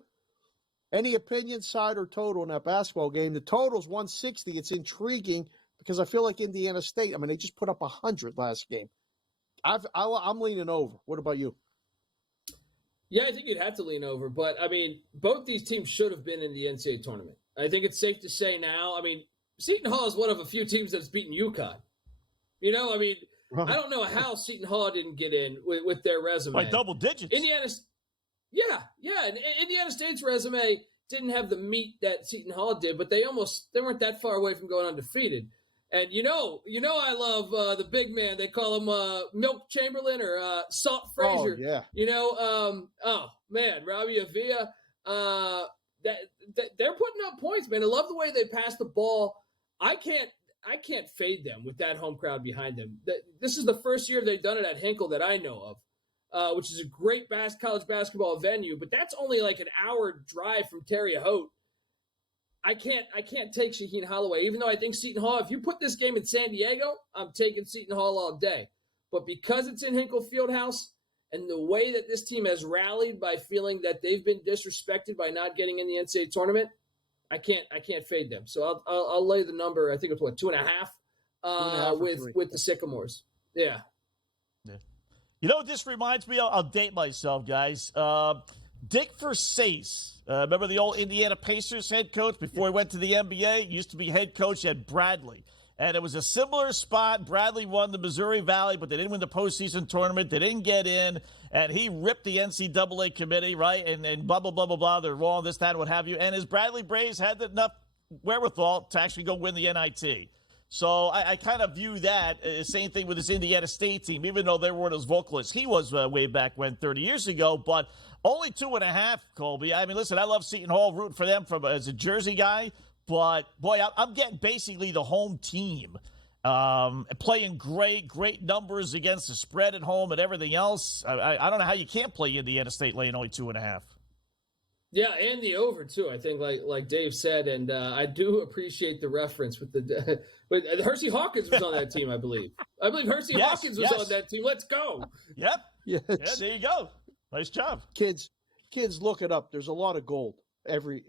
Any opinion, side or total in that basketball game? The total's 160. It's intriguing because I feel like Indiana State, they just put up 100 last game. I'm leaning over. What about you? Yeah, I think you'd have to lean over. But, both these teams should have been in the NCAA tournament. I think it's safe to say now. Seton Hall is one of a few teams that's beaten UConn. I don't know how Seton Hall didn't get in with their resume. By double digits. Indiana State's resume didn't have the meat that Seton Hall did, but they weren't that far away from going undefeated. And I love the big man. They call him Milk Chamberlain or Salt Frazier. Oh yeah. Robbie Avila. They're putting up points, man. I love the way they pass the ball. I can't fade them with that home crowd behind them. This is the first year they've done it at Hinkle that I know of, which is a great college basketball venue. But that's only like an hour drive from Terre Haute. I can't take Shaheen Holloway, even though I think Seton Hall, if you put this game in San Diego, I'm taking Seton Hall all day. But because it's in Hinkle Fieldhouse and the way that this team has rallied by feeling that they've been disrespected by not getting in the NCAA tournament, I can't fade them. So I'll lay the number. I think it's 2.5 with the Sycamores. Yeah. You know what this reminds me of? I'll date myself, guys. Dick Versace. Remember the old Indiana Pacers head coach before he went to the NBA? He used to be head coach at Bradley. And it was a similar spot. Bradley won the Missouri Valley, but they didn't win the postseason tournament. They didn't get in. And he ripped the NCAA committee, right? And blah, blah, blah, blah, blah. They're wrong, this, that, what have you. And his Bradley Braves had enough wherewithal to actually go win the NIT. So I kind of view that same thing with this Indiana State team, even though they weren't as vocal as he was way back when 30 years ago. But only 2.5, Colby. Listen, I love Seton Hall, rooting for them as a Jersey guy. But, boy, I'm getting basically the home team playing great numbers against the spread at home and everything else. I don't know how you can't play Indiana State laying only 2.5. Yeah, and the over, too, I think, like Dave said. And I do appreciate the reference with but Hersey Hawkins was on that team, I believe. I believe Hersey Hawkins was on that team. Let's go. Yep. Yes. Yeah, there you go. Nice job. Kids, look it up. There's a lot of gold every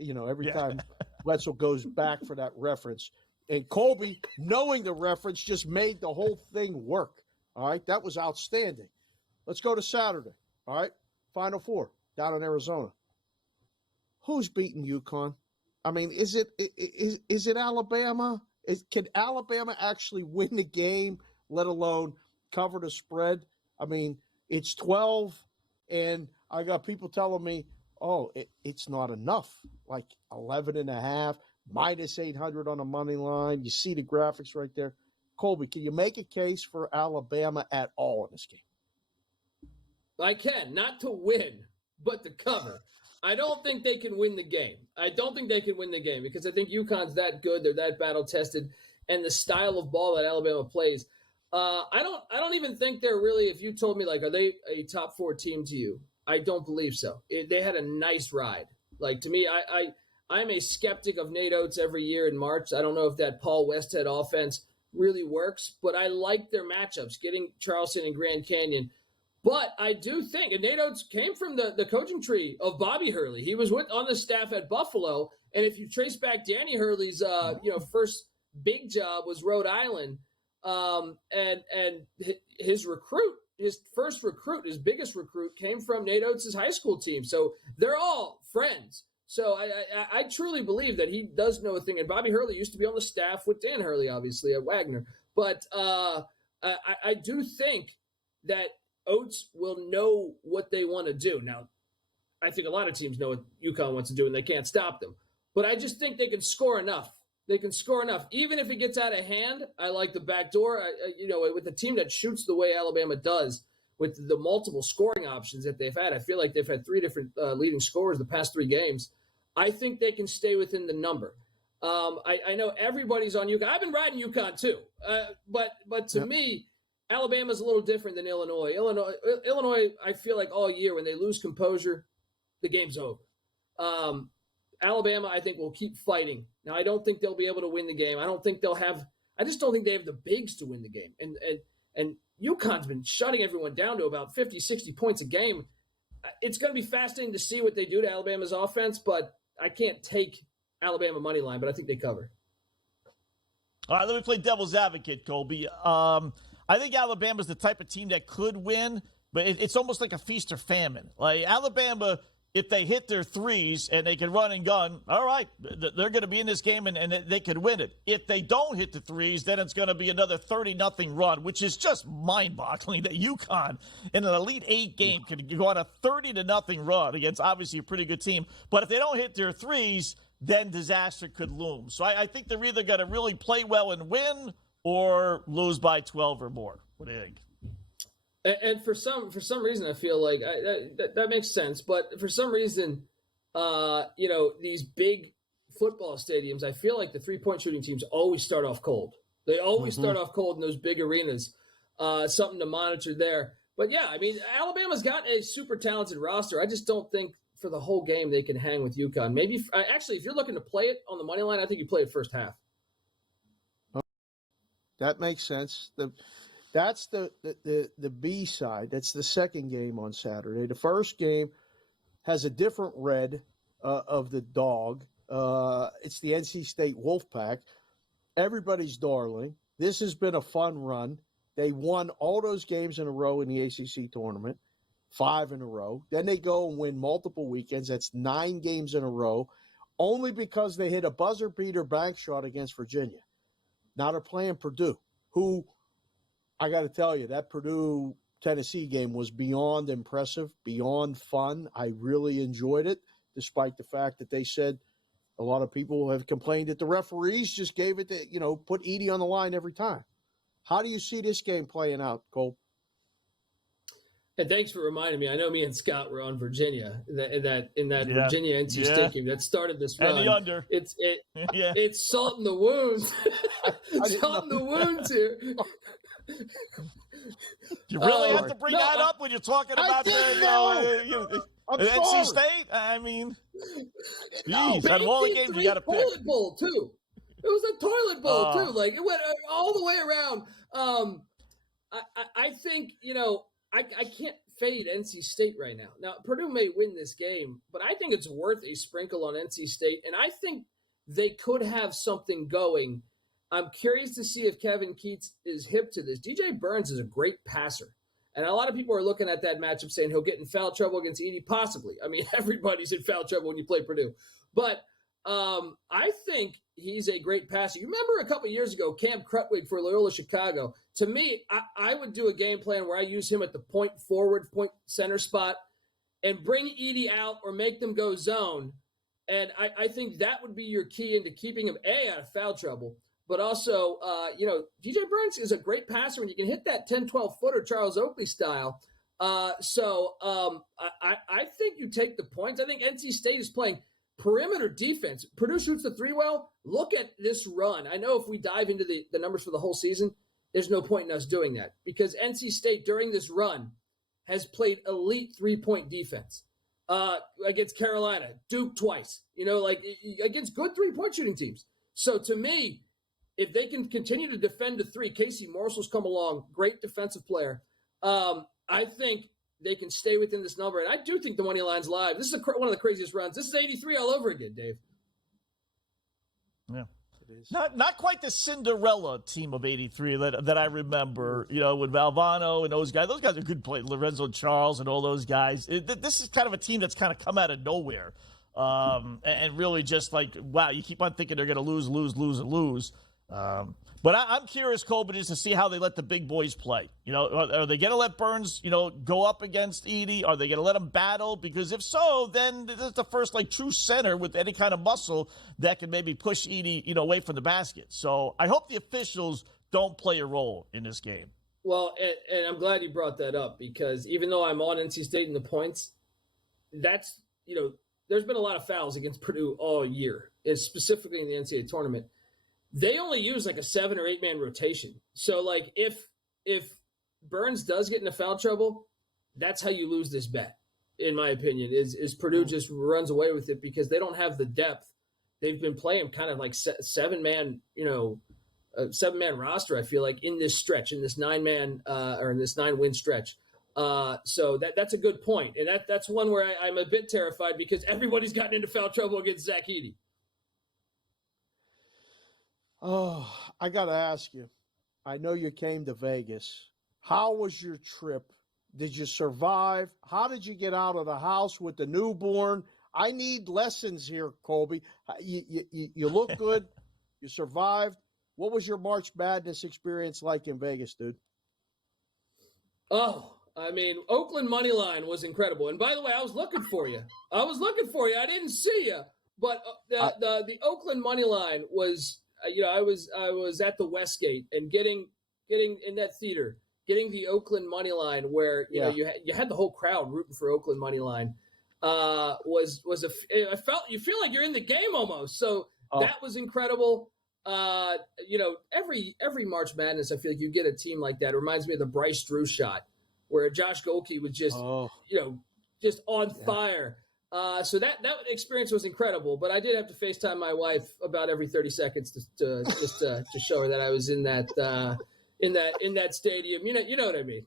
time Wetzel goes back for that reference. And Colby, knowing the reference, just made the whole thing work. All right, that was outstanding. Let's go to Saturday. All right, Final Four down in Arizona. Who's beating UConn? Is it Alabama? Can Alabama actually win the game, let alone cover the spread? It's 12, and I got people telling me, it's not enough. Like 11.5, minus 800 on the money line. You see the graphics right there. Colby, can you make a case for Alabama at all in this game? I can, not to win, but to cover. I don't think they can win the game. Because I think UConn's that good. They're that battle-tested. And the style of ball that Alabama plays, I don't even think they're really, if you told me, are they a top 4 team to you? I don't believe so. They had a nice ride. To me, I'm a skeptic of Nate Oates every year in March. I don't know if that Paul Westhead offense really works, but I like their matchups, getting Charleston and Grand Canyon. But I do think, and Nate Oates came from the coaching tree of Bobby Hurley. He was on the staff at Buffalo, and if you trace back Danny Hurley's first big job was Rhode Island, and his first recruit, his biggest recruit, came from Nate Oates' high school team. So they're all friends. So I truly believe that he does know a thing. And Bobby Hurley used to be on the staff with Dan Hurley, obviously, at Wagner. But I do think that Oates will know what they want to do. Now, I think a lot of teams know what UConn wants to do, and they can't stop them. But I just think they can score enough. They can score enough. Even if it gets out of hand, I like the back door. With a team that shoots the way Alabama does, with the multiple scoring options that they've had, I feel like they've had 3 different leading scorers the past 3 games. I think they can stay within the number. I know everybody's on UConn. I've been riding UConn too. But to me, Alabama's a little different than Illinois. Illinois, I feel like all year when they lose composure, the game's over. Alabama, I think, will keep fighting. Now, I don't think they'll be able to win the game. I just don't think they have the bigs to win the game. And UConn's been shutting everyone down to about 50, 60 points a game. It's going to be fascinating to see what they do to Alabama's offense, but I can't take Alabama money line, but I think they cover. All right, let me play devil's advocate, Colby. I think Alabama's the type of team that could win, but it's almost like a feast or famine. Like Alabama, if they hit their threes and they can run and gun, all right, they're going to be in this game and they could win it. If they don't hit the threes, then it's going to be another 30-0 run, which is just mind-boggling that UConn in an Elite Eight game can go on a 30-0 run against obviously a pretty good team. But if they don't hit their threes, then disaster could loom. So I think they're either going to really play well and win or lose by 12 or more. What do you think? And for some reason, I feel like that makes sense. But for some reason, these big football stadiums, I feel like the 3-point shooting teams always start off cold. They always start off cold in those big arenas. Something to monitor there. But yeah, I mean, Alabama's got a super talented roster. I just don't think for the whole game they can hang with UConn. Maybe actually, if you're looking to play it on the money line, I think you play it first half. That makes sense. That's the B side. That's the second game on Saturday. The first game has a different red of the dog. It's the NC State Wolfpack. Everybody's darling. This has been a fun run. They won all those games in a row in the ACC tournament, 5 in a row. Then they go and win multiple weekends. That's 9 games in a row, only because they hit a buzzer beater bank shot against Virginia. Now they're playing Purdue, who I got to tell you, that Purdue-Tennessee game was beyond impressive, beyond fun. I really enjoyed it, despite the fact that they said a lot of people have complained that the referees just gave it to, put Edie on the line every time. How do you see this game playing out, Cole? And thanks for reminding me. I know me and Scott were on Virginia in that Yeah. Virginia NC State game that started this run. And the under. It's salt in the wounds. Salt in the wounds here. You really have to bring that up when you're talking about NC State? I mean, geez, out of all the games you got to pick. Toilet bowl, too. It was a toilet bowl, too. Like, it went all the way around. I think, I can't fade NC State right now. Now, Purdue may win this game, but I think it's worth a sprinkle on NC State, and I think they could have something going. I'm curious to see if Kevin Keats is hip to this. DJ Burns is a great passer, and a lot of people are looking at that matchup saying he'll get in foul trouble against Edie, possibly. I mean, everybody's in foul trouble when you play Purdue. But I think he's a great passer. You remember a couple years ago, Cam Crutwig for Loyola Chicago. To me, I would do a game plan where I use him at the point forward, point center spot, and bring Edie out or make them go zone. And I think that would be your key into keeping him, out of foul trouble. But also, DJ Burns is a great passer, and you can hit that 10, 12-footer Charles Oakley style. So I think you take the points. I think NC State is playing perimeter defense. Purdue shoots the 3 well. Look at this run. I know if we dive into the numbers for the whole season, there's no point in us doing that because NC State during this run has played elite 3-point defense against Carolina, Duke twice, against good 3-point shooting teams. So to me, if they can continue to defend the three, Casey Marshall's come along, great defensive player. I think they can stay within this number. And I do think the money line's live. This is one of the craziest runs. This is 83 all over again, Dave. Yeah. Not quite the Cinderella team of 83 that I remember, with Valvano and those guys. Those guys are good players, Lorenzo Charles and all those guys. This is kind of a team that's kind of come out of nowhere. And really just like, wow, you keep on thinking they're going to lose. But I'm curious, Colby, just to see how they let the big boys play. Are they going to let Burns, go up against Edey? Are they going to let him battle? Because if so, then this is the first true center with any kind of muscle that can maybe push Edey, away from the basket. So I hope the officials don't play a role in this game. Well, and I'm glad you brought that up, because even though I'm on NC State in the points, that's, there's been a lot of fouls against Purdue all year, and specifically in the NCAA tournament. They only use a 7 or 8 man rotation. So if Burns does get into foul trouble, that's how you lose this bet, in my opinion, is Purdue just runs away with it because they don't have the depth. They've been playing kind of 7-man, 7-man roster, I feel like, in this stretch, in this 9-man or in this 9-win stretch. So that's a good point. And that's one where I'm a bit terrified because everybody's gotten into foul trouble against Zach Edey. Oh, I got to ask you. I know you came to Vegas. How was your trip? Did you survive? How did you get out of the house with the newborn? I need lessons here, Colby. You look good. You survived. What was your March Madness experience like in Vegas, dude? Oh, Oakland money line was incredible. And by the way, I was looking for you. I didn't see you. But the Oakland money line was – I was at the Westgate and getting in that theater, getting the Oakland money line where you had the whole crowd rooting for Oakland money line. I felt you feel like you're in the game almost. So that was incredible. Every March Madness, I feel like you get a team like that. It reminds me of the Bryce Drew shot where Josh Gohlke was just just on fire. So that experience was incredible, but I did have to FaceTime my wife about every 30 seconds to show her that I was in that stadium. You know what I mean.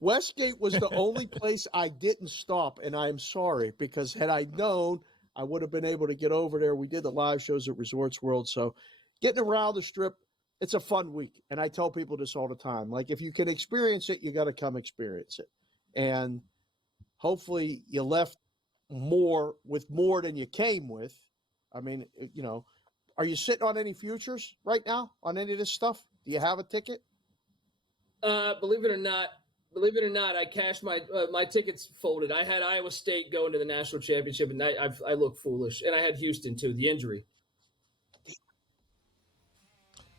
Westgate was the only place I didn't stop, and I'm sorry, because had I known, I would have been able to get over there. We did the live shows at Resorts World, so getting around the Strip, it's a fun week. And I tell people this all the time. If you can experience it, you got to come experience it. And hopefully you left more than you came with. Are you sitting on any futures right now on any of this stuff? Do you have a ticket? Believe it or not, I cashed my tickets folded. I had Iowa State going to the national championship, and I look foolish. And I had Houston too, the injury.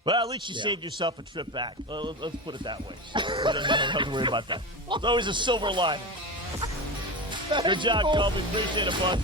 Well, at least you saved yourself a trip back. Let's put it that way. So we don't have to worry about that. It's always a silver lining. Good job, Colby. Appreciate it, bud.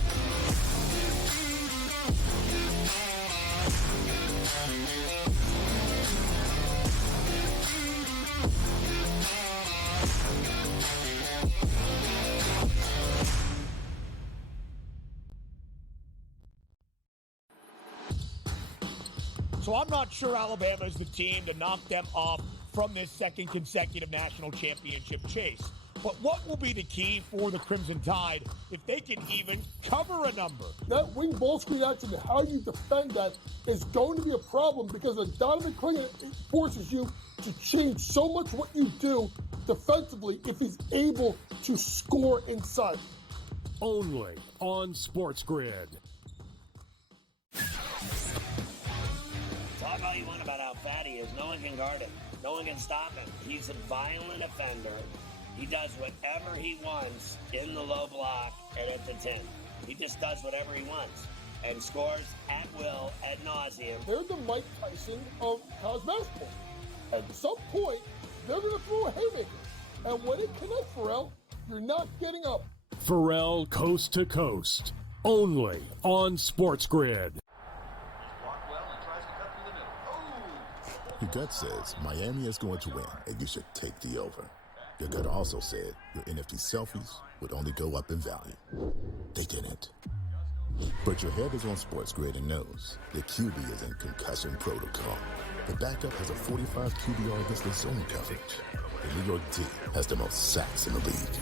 So I'm not sure Alabama is the team to knock them off from this second consecutive national championship chase. But what will be the key for the Crimson Tide if they can even cover a number? That wing ball screen action, how you defend that is going to be a problem because the Donovan Clingan forces you to change so much what you do defensively if he's able to score inside. Only on SportsGrid. Talk all you want about how fat he is. No one can guard him. No one can stop him. He's a violent offender. He does whatever he wants in the low block and at the 10. He just does whatever he wants and scores at will, ad nauseum. They're the Mike Tyson of college basketball. At some point, they're going to throw a haymaker. And when it connects, Pharrell, you're not getting up. Pharrell Coast to Coast. Only on SportsGrid. Your gut says Miami is going to win, and you should take the over. Your gut also said your NFT selfies would only go up in value. They didn't. But your head is on SportsGrid and knows the QB is in concussion protocol. The backup has a 45 QBR against the zone coverage. The New York D has the most sacks in the league.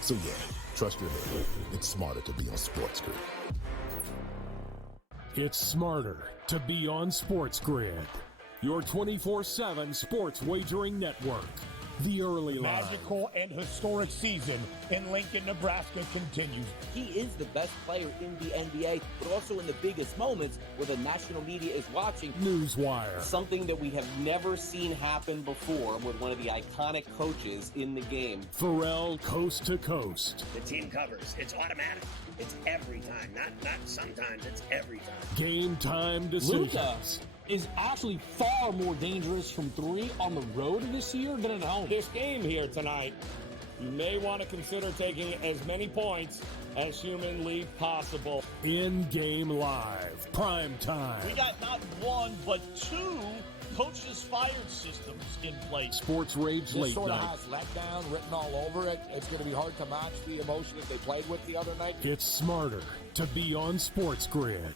So yeah, trust your head. It's smarter to be on SportsGrid. It's smarter to be on SportsGrid, your 24/7 sports wagering network. The early line. Magical and historic season in Lincoln, Nebraska continues. He is the best player in the NBA, but also in the biggest moments where the national media is watching. Newswire. Something that we have never seen happen before with one of the iconic coaches in the game. Pharrell, coast to coast. The team covers. It's automatic. It's every time. Not sometimes. It's every time. Game time decisions. Luka is actually far more dangerous from three on the road this year than at home. This game here tonight, you may want to consider taking as many points as humanly possible. InGame Live, PrimeTime. We got not one, but two coaches fired systems in place. Sports Rage This Late sort of Night. has letdown written all over it. It's going to be hard to match the emotion that they played with the other night. It's smarter to be on SportsGrid.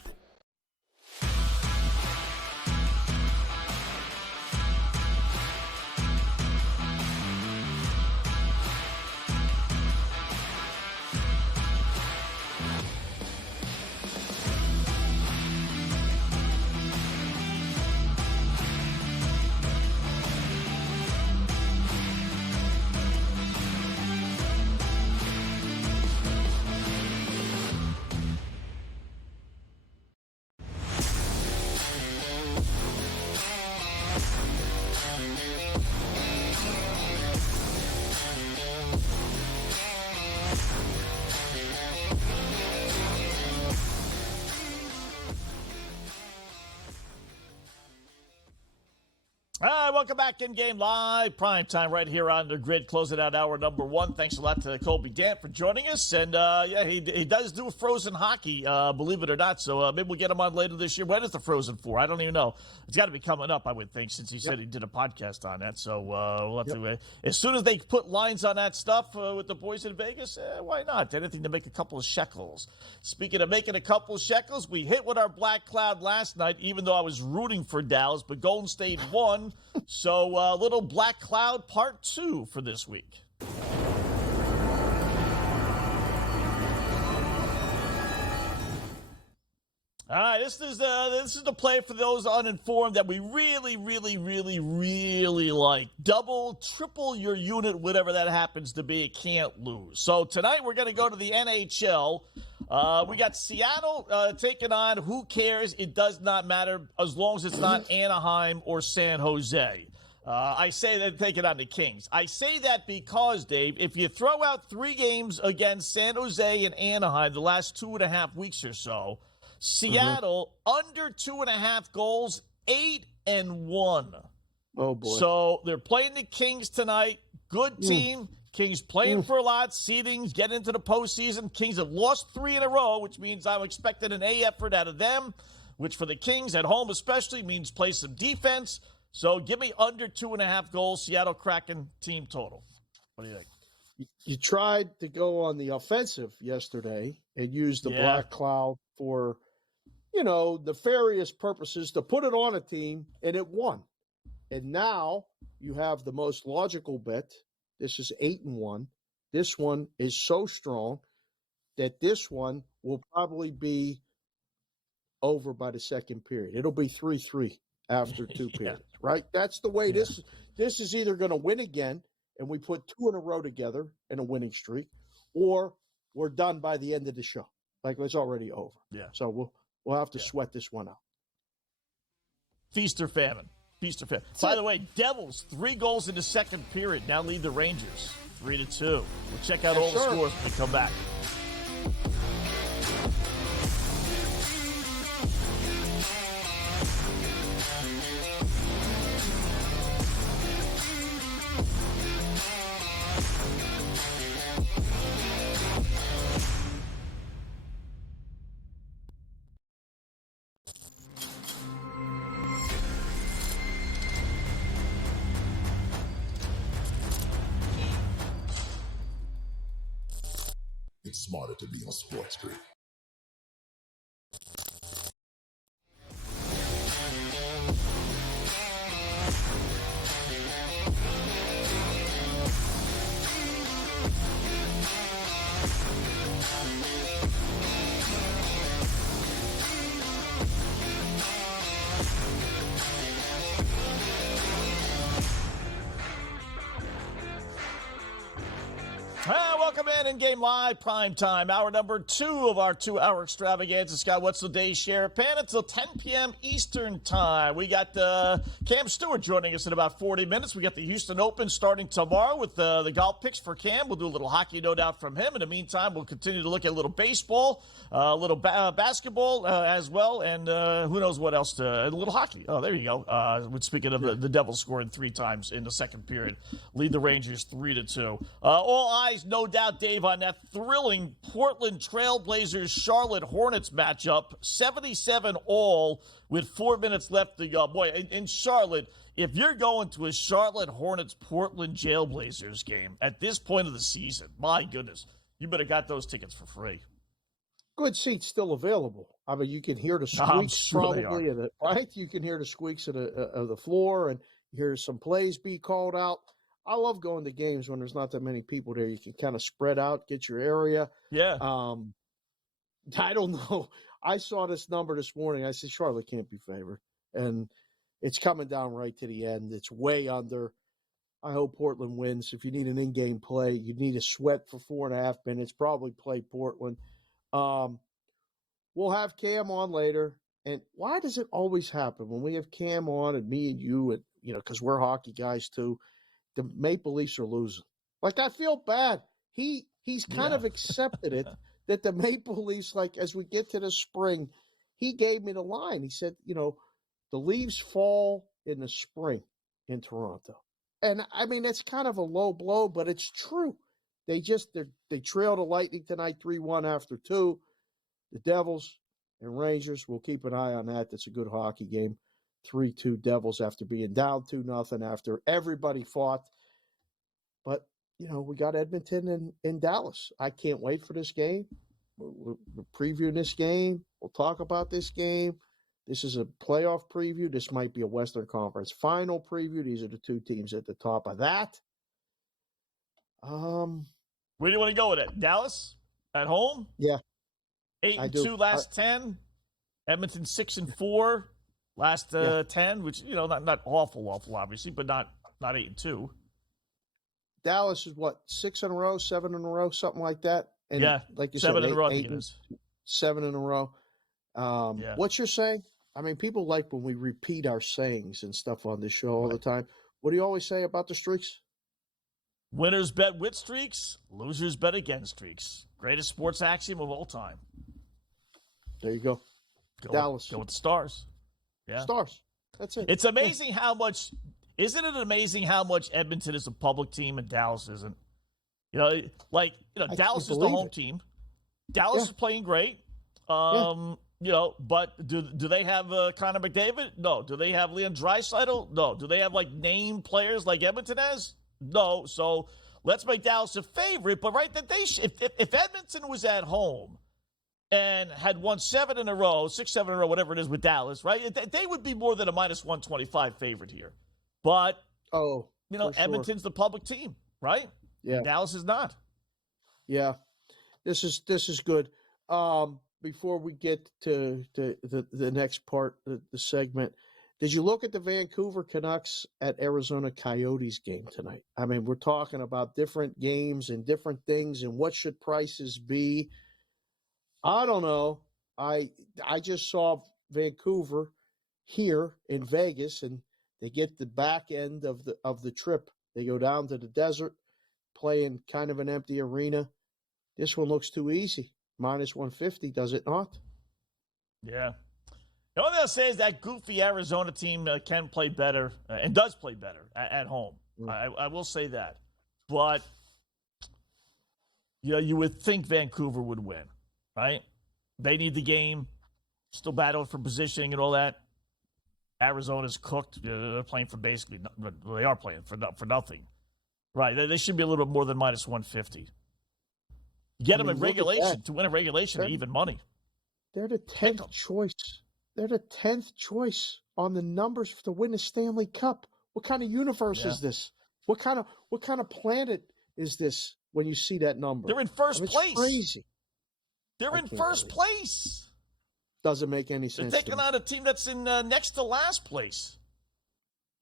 All right, welcome back in Game Live, prime time right here on the grid, closing out hour number one. Thanks a lot to Colby Dant for joining us. And, yeah, he does do frozen hockey, believe it or not. So maybe we'll get him on later this year. When is the Frozen 4? I don't even know. It's got to be coming up, I would think, since he said he did a podcast on that. So we'll have to, as soon as they put lines on that stuff with the boys in Vegas, why not? Anything to make a couple of shekels. Speaking of making a couple of shekels, we hit with our Black Cloud last night, even though I was rooting for Dallas, but Golden State won. So little Black Cloud part 2 for this week. All right, this is the play for those uninformed that we really, really, really, really like. Double, triple your unit, whatever that happens to be. It can't lose. So tonight we're going to go to the NHL. We got Seattle taking on, who cares? It does not matter as long as it's not Anaheim or San Jose. I say that taking on the Kings. I say that because, Dave, if you throw out 3 games against San Jose and Anaheim the last 2.5 weeks or so, Seattle under 2.5 goals, 8-1. Oh boy! So they're playing the Kings tonight. Good team. Kings playing for a lot. Seedings, get into the postseason. Kings have lost 3 in a row, which means I'm expecting an A effort out of them. Which for the Kings at home especially means play some defense. So give me under 2.5 goals. Seattle Kraken team total. What do you think? You tried to go on the offensive yesterday and use the Black Cloud for, nefarious purposes to put it on a team, and it won. And now you have the most logical bet. This is 8-1. This one is so strong that this one will probably be over by the second period. It'll be 3-3 after 2 periods, right? That's the way this is either going to win again, and we put 2 in a row together in a winning streak, or we're done by the end of the show. Like it's already over. Yeah. So we'll have to sweat this one out. Feast or famine. Feast or famine. By the way, Devils, 3 goals in the second period. Now lead the Rangers 3-2. We'll check out all the scores when we come back. It's smarter to be on SportsGrid. InGame Live, PrimeTime, hour number 2 of our 2-hour extravaganza. Scott Wetzel, Dave Sharapan, until 10 p.m. Eastern Time. We got Cam Stewart joining us in about 40 minutes. We got the Houston Open starting tomorrow with the golf picks for Cam. We'll do a little hockey, no doubt, from him. In the meantime, we'll continue to look at a little baseball, a little basketball as well, and who knows what else, a little hockey. Oh, there you go. Speaking of the Devils scoring 3 times in the second period, lead the Rangers 3-2. All eyes, no doubt, Dave, on that thrilling Portland Trailblazers Charlotte Hornets matchup. 77 all with 4 minutes left to go. Boy, in Charlotte, if you're going to a Charlotte Hornets Portland Trailblazers game at this point of the season, my goodness, you better got those tickets for free. Good seats still available. I mean, you can hear the squeaks sure probably, right? You can hear the squeaks of the floor, and hear some plays be called out. I love going to games when there's not that many people there. You can kind of spread out, get your area. Yeah. I don't know. I saw this number this morning. I said, Charlotte can't be favored. And it's coming down right to the end. It's way under. I hope Portland wins. If you need an in-game play, you need a sweat for 4.5 minutes, probably play Portland. We'll have Cam on later. And why does it always happen when we have Cam on and me and you, and because we're hockey guys too, the Maple Leafs are losing? Like, I feel bad. He's kind of accepted it that the Maple Leafs, like, as we get to the spring, he gave me the line. He said, the leaves fall in the spring in Toronto. And, I mean, it's kind of a low blow, but it's true. They trailed the Lightning tonight 3-1 after 2. The Devils and Rangers, we'll keep an eye on that. That's a good hockey game. 3-2 Devils after being down 2-0 after everybody fought. But, we got Edmonton and Dallas. I can't wait for this game. We're previewing this game. We'll talk about this game. This is a playoff preview. This might be a Western Conference final preview. These are the 2 teams at the top of that. Where do you want to go with it? Dallas at home? Yeah. 8-2 last 10. Edmonton 6-4 last 10, which, not awful, obviously, but not 8-2. Dallas is what, 6 in a row, 7 in a row, something like that. And like you 7 said, in a row. I think it is 7 in a row. What you're saying? I mean, people like when we repeat our sayings and stuff on this show all the time. What do you always say about the streaks? Winners bet with streaks, losers bet against streaks. Greatest sports axiom of all time. There you go. Dallas. Go with the Stars. Yeah. Stars. That's it. It's amazing how much. Isn't it amazing how much Edmonton is a public team and Dallas isn't? Dallas is the home team. Dallas is playing great. But do they have Connor McDavid? No. Do they have Leon Draisaitl? No. Do they have name players like Edmonton has? No. So let's make Dallas a favorite. But if Edmonton was at home and had won 7 in a row, 6, 7 in a row, whatever it is with Dallas, right? They would be more than a -125 favorite here. But, Edmonton's the public team, right? Yeah. Dallas is not. Yeah. This is good. Before we get to the next part of the segment, did you look at the Vancouver Canucks at Arizona Coyotes game tonight? I mean, we're talking about different games and different things and what should prices be. I don't know. I just saw Vancouver here in Vegas, and they get the back end of the trip. They go down to the desert, play in kind of an empty arena. This one looks too easy. -150, does it not? Yeah. The only thing I'll say is that goofy Arizona team can play better and does play better at home. I will say that. But, you would think Vancouver would win, right? They need the game, still battling for positioning and all that. Arizona's cooked. They're playing for basically – they are playing for nothing. Right. They should be a little bit more than -150. Get them in regulation to win a regulation even money. They're the 10th choice. They're the 10th choice on the numbers to win the Stanley Cup. What kind of universe is this? What kind of planet is this when you see that number? They're in first place. It's crazy. They're in first place. Doesn't make any sense. They're taking on a team that's in next to last place.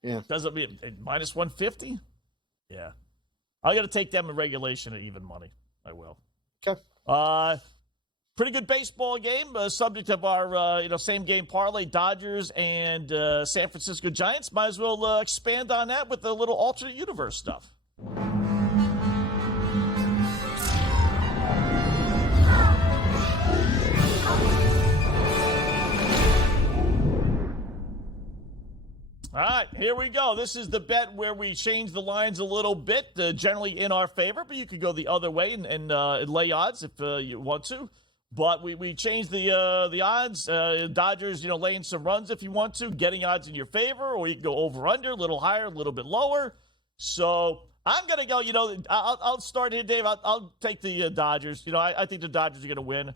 Yeah. Doesn't mean -150? Yeah. I got to take them in regulation at even money. I will. Okay. Pretty good baseball game. Subject of our same game parlay, Dodgers and San Francisco Giants. Might as well expand on that with a little alternate universe stuff. All right, here we go. This is the bet where we change the lines a little bit, generally in our favor, but you could go the other way and lay odds if you want to. But we changed the odds. Dodgers, laying some runs if you want to, getting odds in your favor, or you can go over under, a little higher, a little bit lower. So I'm gonna go. I'll start here, Dave. I'll take the Dodgers. I think the Dodgers are gonna win.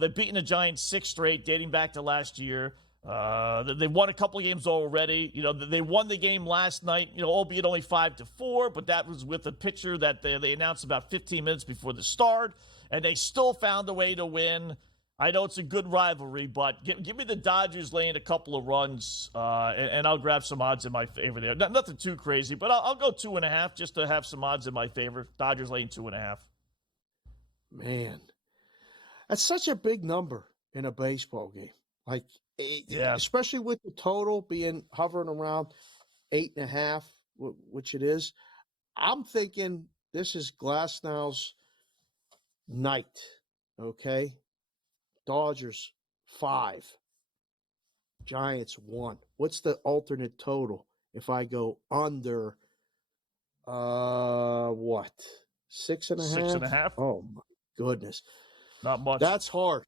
They've beaten the Giants 6 straight, dating back to last year. They've won a couple of games already. They won the game last night, albeit only 5-4, but that was with a pitcher that they announced about 15 minutes before the start, and they still found a way to win. I know it's a good rivalry, but give me the Dodgers laying a couple of runs, and I'll grab some odds in my favor there. Nothing too crazy, but I'll go 2.5 just to have some odds in my favor. Dodgers laying 2.5. Man, that's such a big number in a baseball game. Especially with the total being hovering around 8.5, which it is. I'm thinking this is Glasnow's night. Okay, Dodgers 5, Giants 1. What's the alternate total if I go under? 6.5? 6.5. Oh my goodness, not much. That's hard.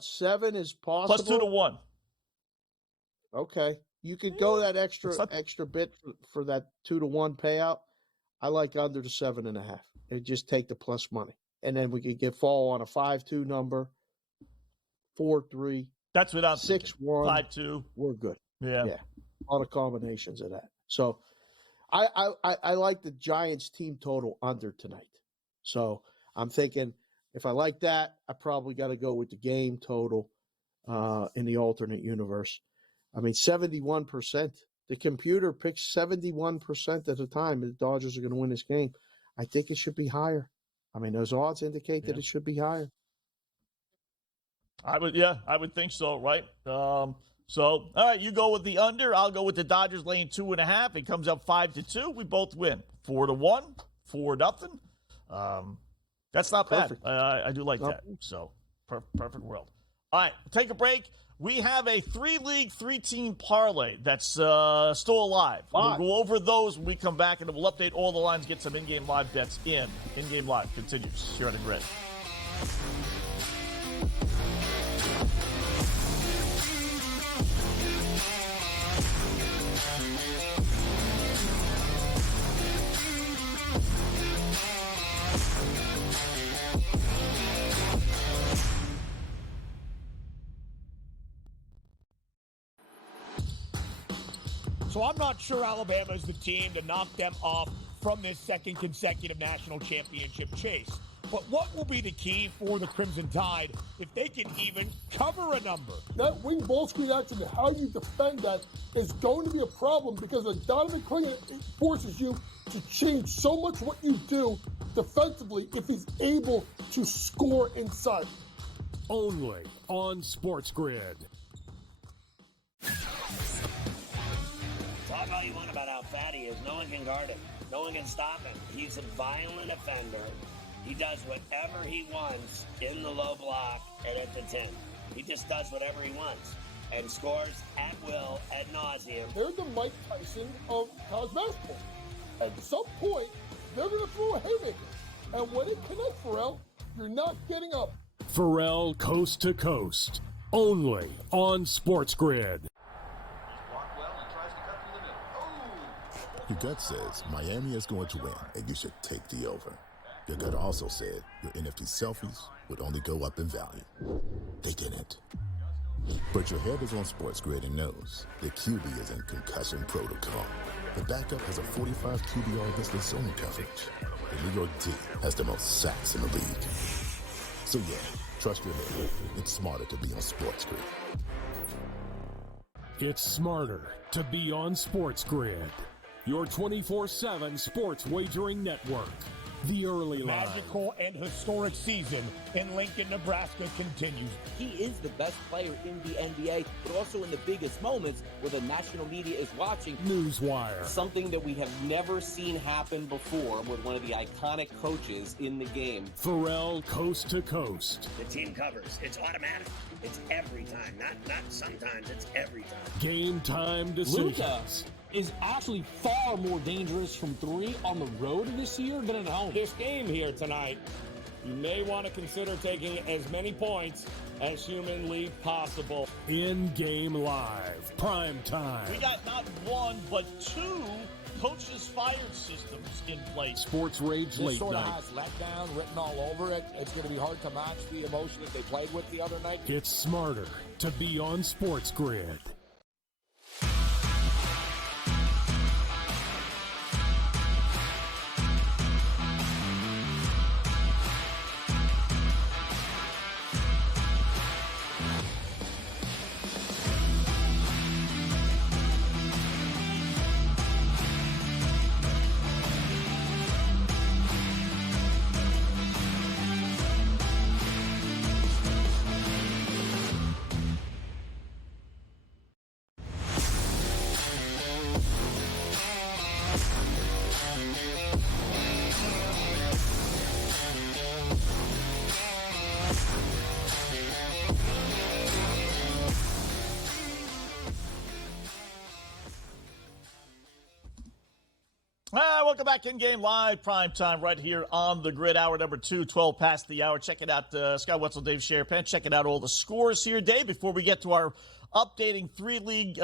7 is possible. Plus 2 to 1. Okay. You could go that extra bit for that 2 to 1 payout. I like under the 7.5. And just take the plus money. And then we could fall on a 5-2 number, 4-3. That's without 6-1. 5-2. We're good. Yeah. A lot of combinations of that. So I like the Giants team total under tonight. So I'm thinking, if I like that, I probably got to go with the game total in the alternate universe. I mean, 71%. The computer picks 71% of the time the Dodgers are going to win this game. I think it should be higher. I mean, those odds indicate that it should be higher. I would think so, right? All right, you go with the under. I'll go with the Dodgers laying 2.5. It comes up 5-2. We both win 4-1, 4-0. That's not Perfect. bad. I do like that. So, perfect world. All right, take a break. We have a 3-league, 3-team parlay that's still alive. We'll go over those when we come back, and then we'll update all the lines, get some in-game live bets in. In-game live continues here on the Grid. So I'm not sure Alabama is the team to knock them off from this second consecutive national championship chase. But what will be the key for the Crimson Tide if they can even cover a number? That wing ball screen action and how you defend that is going to be a problem because a Donovan Clingan forces you to change so much what you do defensively if he's able to score inside. Only on SportsGrid. Talk all you want about how fat he is. No one can guard him. No one can stop him. He's a violent offender. He does whatever he wants in the low block and at the 10. He just does whatever he wants and scores at will, ad nauseum. They're the Mike Tyson of college basketball. At some point, they're going to throw a haymaker. And when it connects, Pharrell, you're not getting up. Pharrell Coast to Coast. Only on SportsGrid. Your gut says Miami is going to win, and you should take the over. Your gut also said your NFT selfies would only go up in value. They didn't. But your head is on SportsGrid and knows the QB is in concussion protocol. The backup has a 45 QBR listed zone coverage. The New York D has the most sacks in the league. So yeah, trust your head. It's smarter to be on SportsGrid. It's smarter to be on SportsGrid. Your 24/7 sports wagering network. The early line. Magical and historic season in Lincoln, Nebraska continues. He is the best player in the NBA, but also in the biggest moments where the national media is watching. Newswire. Something that we have never seen happen before with one of the iconic coaches in the game. Pharrell, coast to coast. The team covers. It's automatic. It's every time. Not sometimes. It's every time. Game time decisions. Luka is actually far more dangerous from three on the road this year than at home. This game here tonight, you may want to consider taking as many points as humanly possible. In-game live. Prime time. We got not one, but two coaches fired systems in place. Sports Rage This late sort of night. has letdown written all over it. It's going to be hard to match the emotion that they played with the other night. It's smarter to be on SportsGrid. Welcome back in-game live, prime time right here on the grid. Hour number 2, 12 past the hour. Check it out, Scott Wetzel, Dave Sharapan. Check it out, all the scores here, Dave, before we get to our updating three-league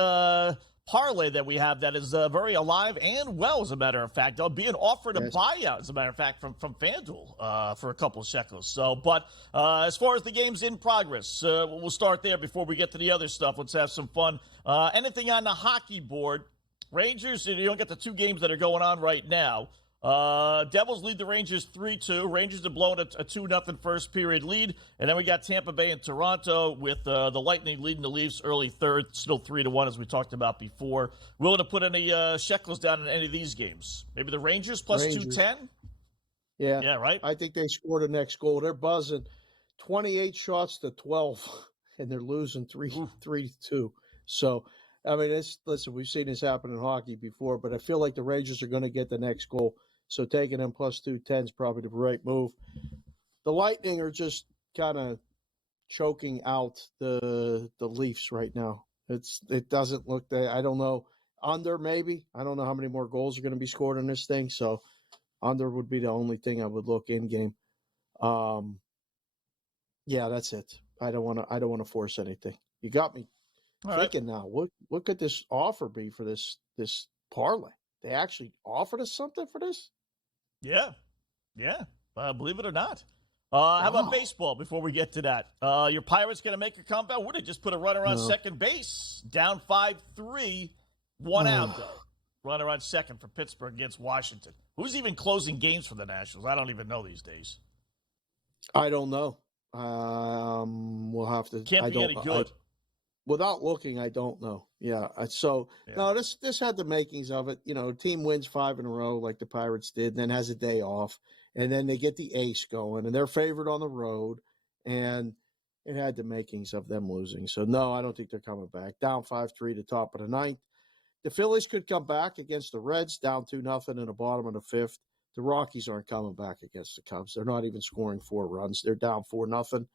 parlay that we have that is very alive and well, as a matter of fact. There'll be an offer to buyout, as a matter of fact, from FanDuel for a couple of shekels. So, but as far as the games in progress, we'll start there before we get to the other stuff. Let's have some fun. Anything on the hockey board? Rangers, you don't get the two games that are going on right now. Devils lead the Rangers 3-2. Rangers are blowing a 2-0 first period lead. And then we got Tampa Bay and Toronto with the Lightning leading the Leafs early third, still 3-1 as we talked about before. Willing to put any shekels down in any of these games? Maybe the Rangers plus 210? Yeah, right? I think they scored the next goal. They're buzzing 28 shots to 12, and they're losing 3-2. So, I mean, listen, we've seen this happen in hockey before, but I feel like the Rangers are going to get the next goal. So taking them plus 210 is probably the right move. The Lightning are just kind of choking out the Leafs right now. It doesn't look that, I don't know, under maybe. I don't know how many more goals are going to be scored in this thing. So under would be the only thing I would look in game. Yeah, that's it. I don't want to force anything. You got me thinking now. What could this offer be for this parlay? They actually offered us something for this? Yeah. Believe it or not. How about baseball before we get to that? Your Pirates going to make a comeback? Would it just put a runner on second base? Down 5-3, 1 out, though. Runner on second for Pittsburgh against Washington. Who's even closing games for the Nationals? I don't even know these days. I don't know. We'll have to. Can't be any good. Without looking, I don't know. Yeah. No, this had the makings of it. You know, team wins 5 in a row like the Pirates did, then has a day off, and then they get the ace going, and they're favored on the road, and it had the makings of them losing. So, no, I don't think they're coming back. Down 5-3 to top of the ninth. The Phillies could come back against the Reds, down 2-0 in the bottom of the fifth. The Rockies aren't coming back against the Cubs. They're not even scoring 4 runs. They're down 4-0.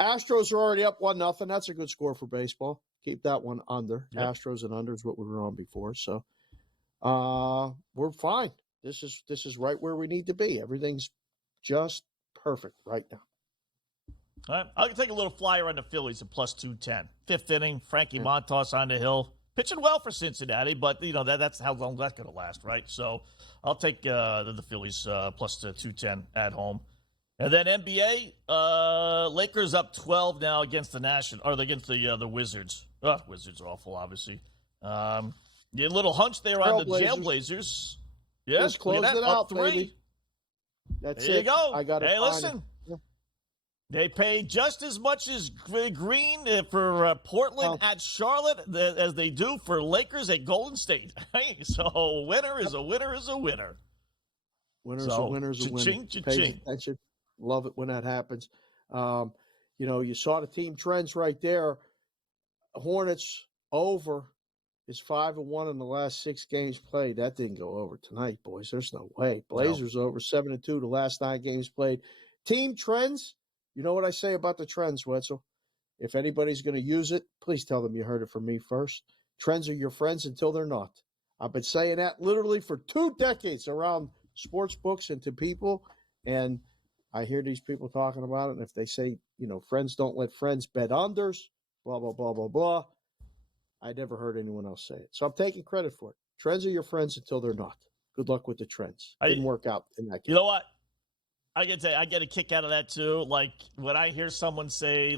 Astros are already up 1-0. That's a good score for baseball. Keep that one under. Yep. Astros and under is what we were on before. So we're fine. This is right where we need to be. Everything's just perfect right now. All right. I'll take a little flyer on the Phillies at plus 210. Fifth inning, Frankie Montas on the hill. Pitching well for Cincinnati, but, that's how long that's going to last, right? So I'll take the Phillies plus 210 at home. And then NBA, Lakers up 12 now against against the Wizards. Wizards are awful, obviously. A little hunch there on the Jailblazers. Yeah, just close it out, 3. baby. That's there it. You go. I got it. Hey, listen. Yeah. They pay just as much as Green for Portland at Charlotte as they do for Lakers at Golden State. So a winner is a winner is a winner. Winners So, are winners are winners. cha-ching, Pay cha-ching. attention. Love it when that happens. You saw the team trends right there. Hornets over is 5-1 in the last 6 games played. That didn't go over tonight, boys. There's no way. Blazers over 7-2 the last 9 games played. Team trends. You know what I say about the trends, Wetzel? If anybody's going to use it, please tell them you heard it from me first. Trends are your friends until they're not. I've been saying that literally for 2 decades around sports books and to people, and I hear these people talking about it, and if they say, friends don't let friends bet unders, blah, blah, blah, blah, blah, I never heard anyone else say it. So I'm taking credit for it. Trends are your friends until they're not. Good luck with the trends. Didn't work out in that game. You know what? I can say I get a kick out of that too. Like when I hear someone say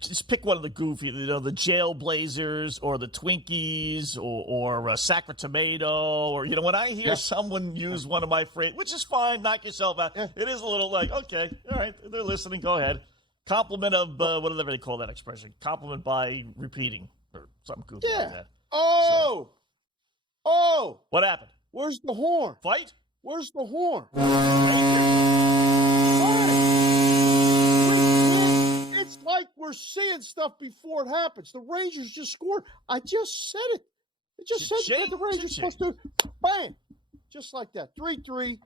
just pick one of the goofy, the Jailblazers or the Twinkies or Sack Tomato, or when I hear someone use one of my phrases, which is fine, knock yourself out. Yeah. It is a little like, okay, all right, they're listening. Go ahead. Compliment of whatever they call that expression. Compliment by repeating or something goofy like that. Oh, what happened? Where's the horn? Fight? Where's the horn? It's like we're seeing stuff before it happens. The Rangers just scored. I just said it. I just said that the Rangers supposed to. Bam! Just like that. 3-3,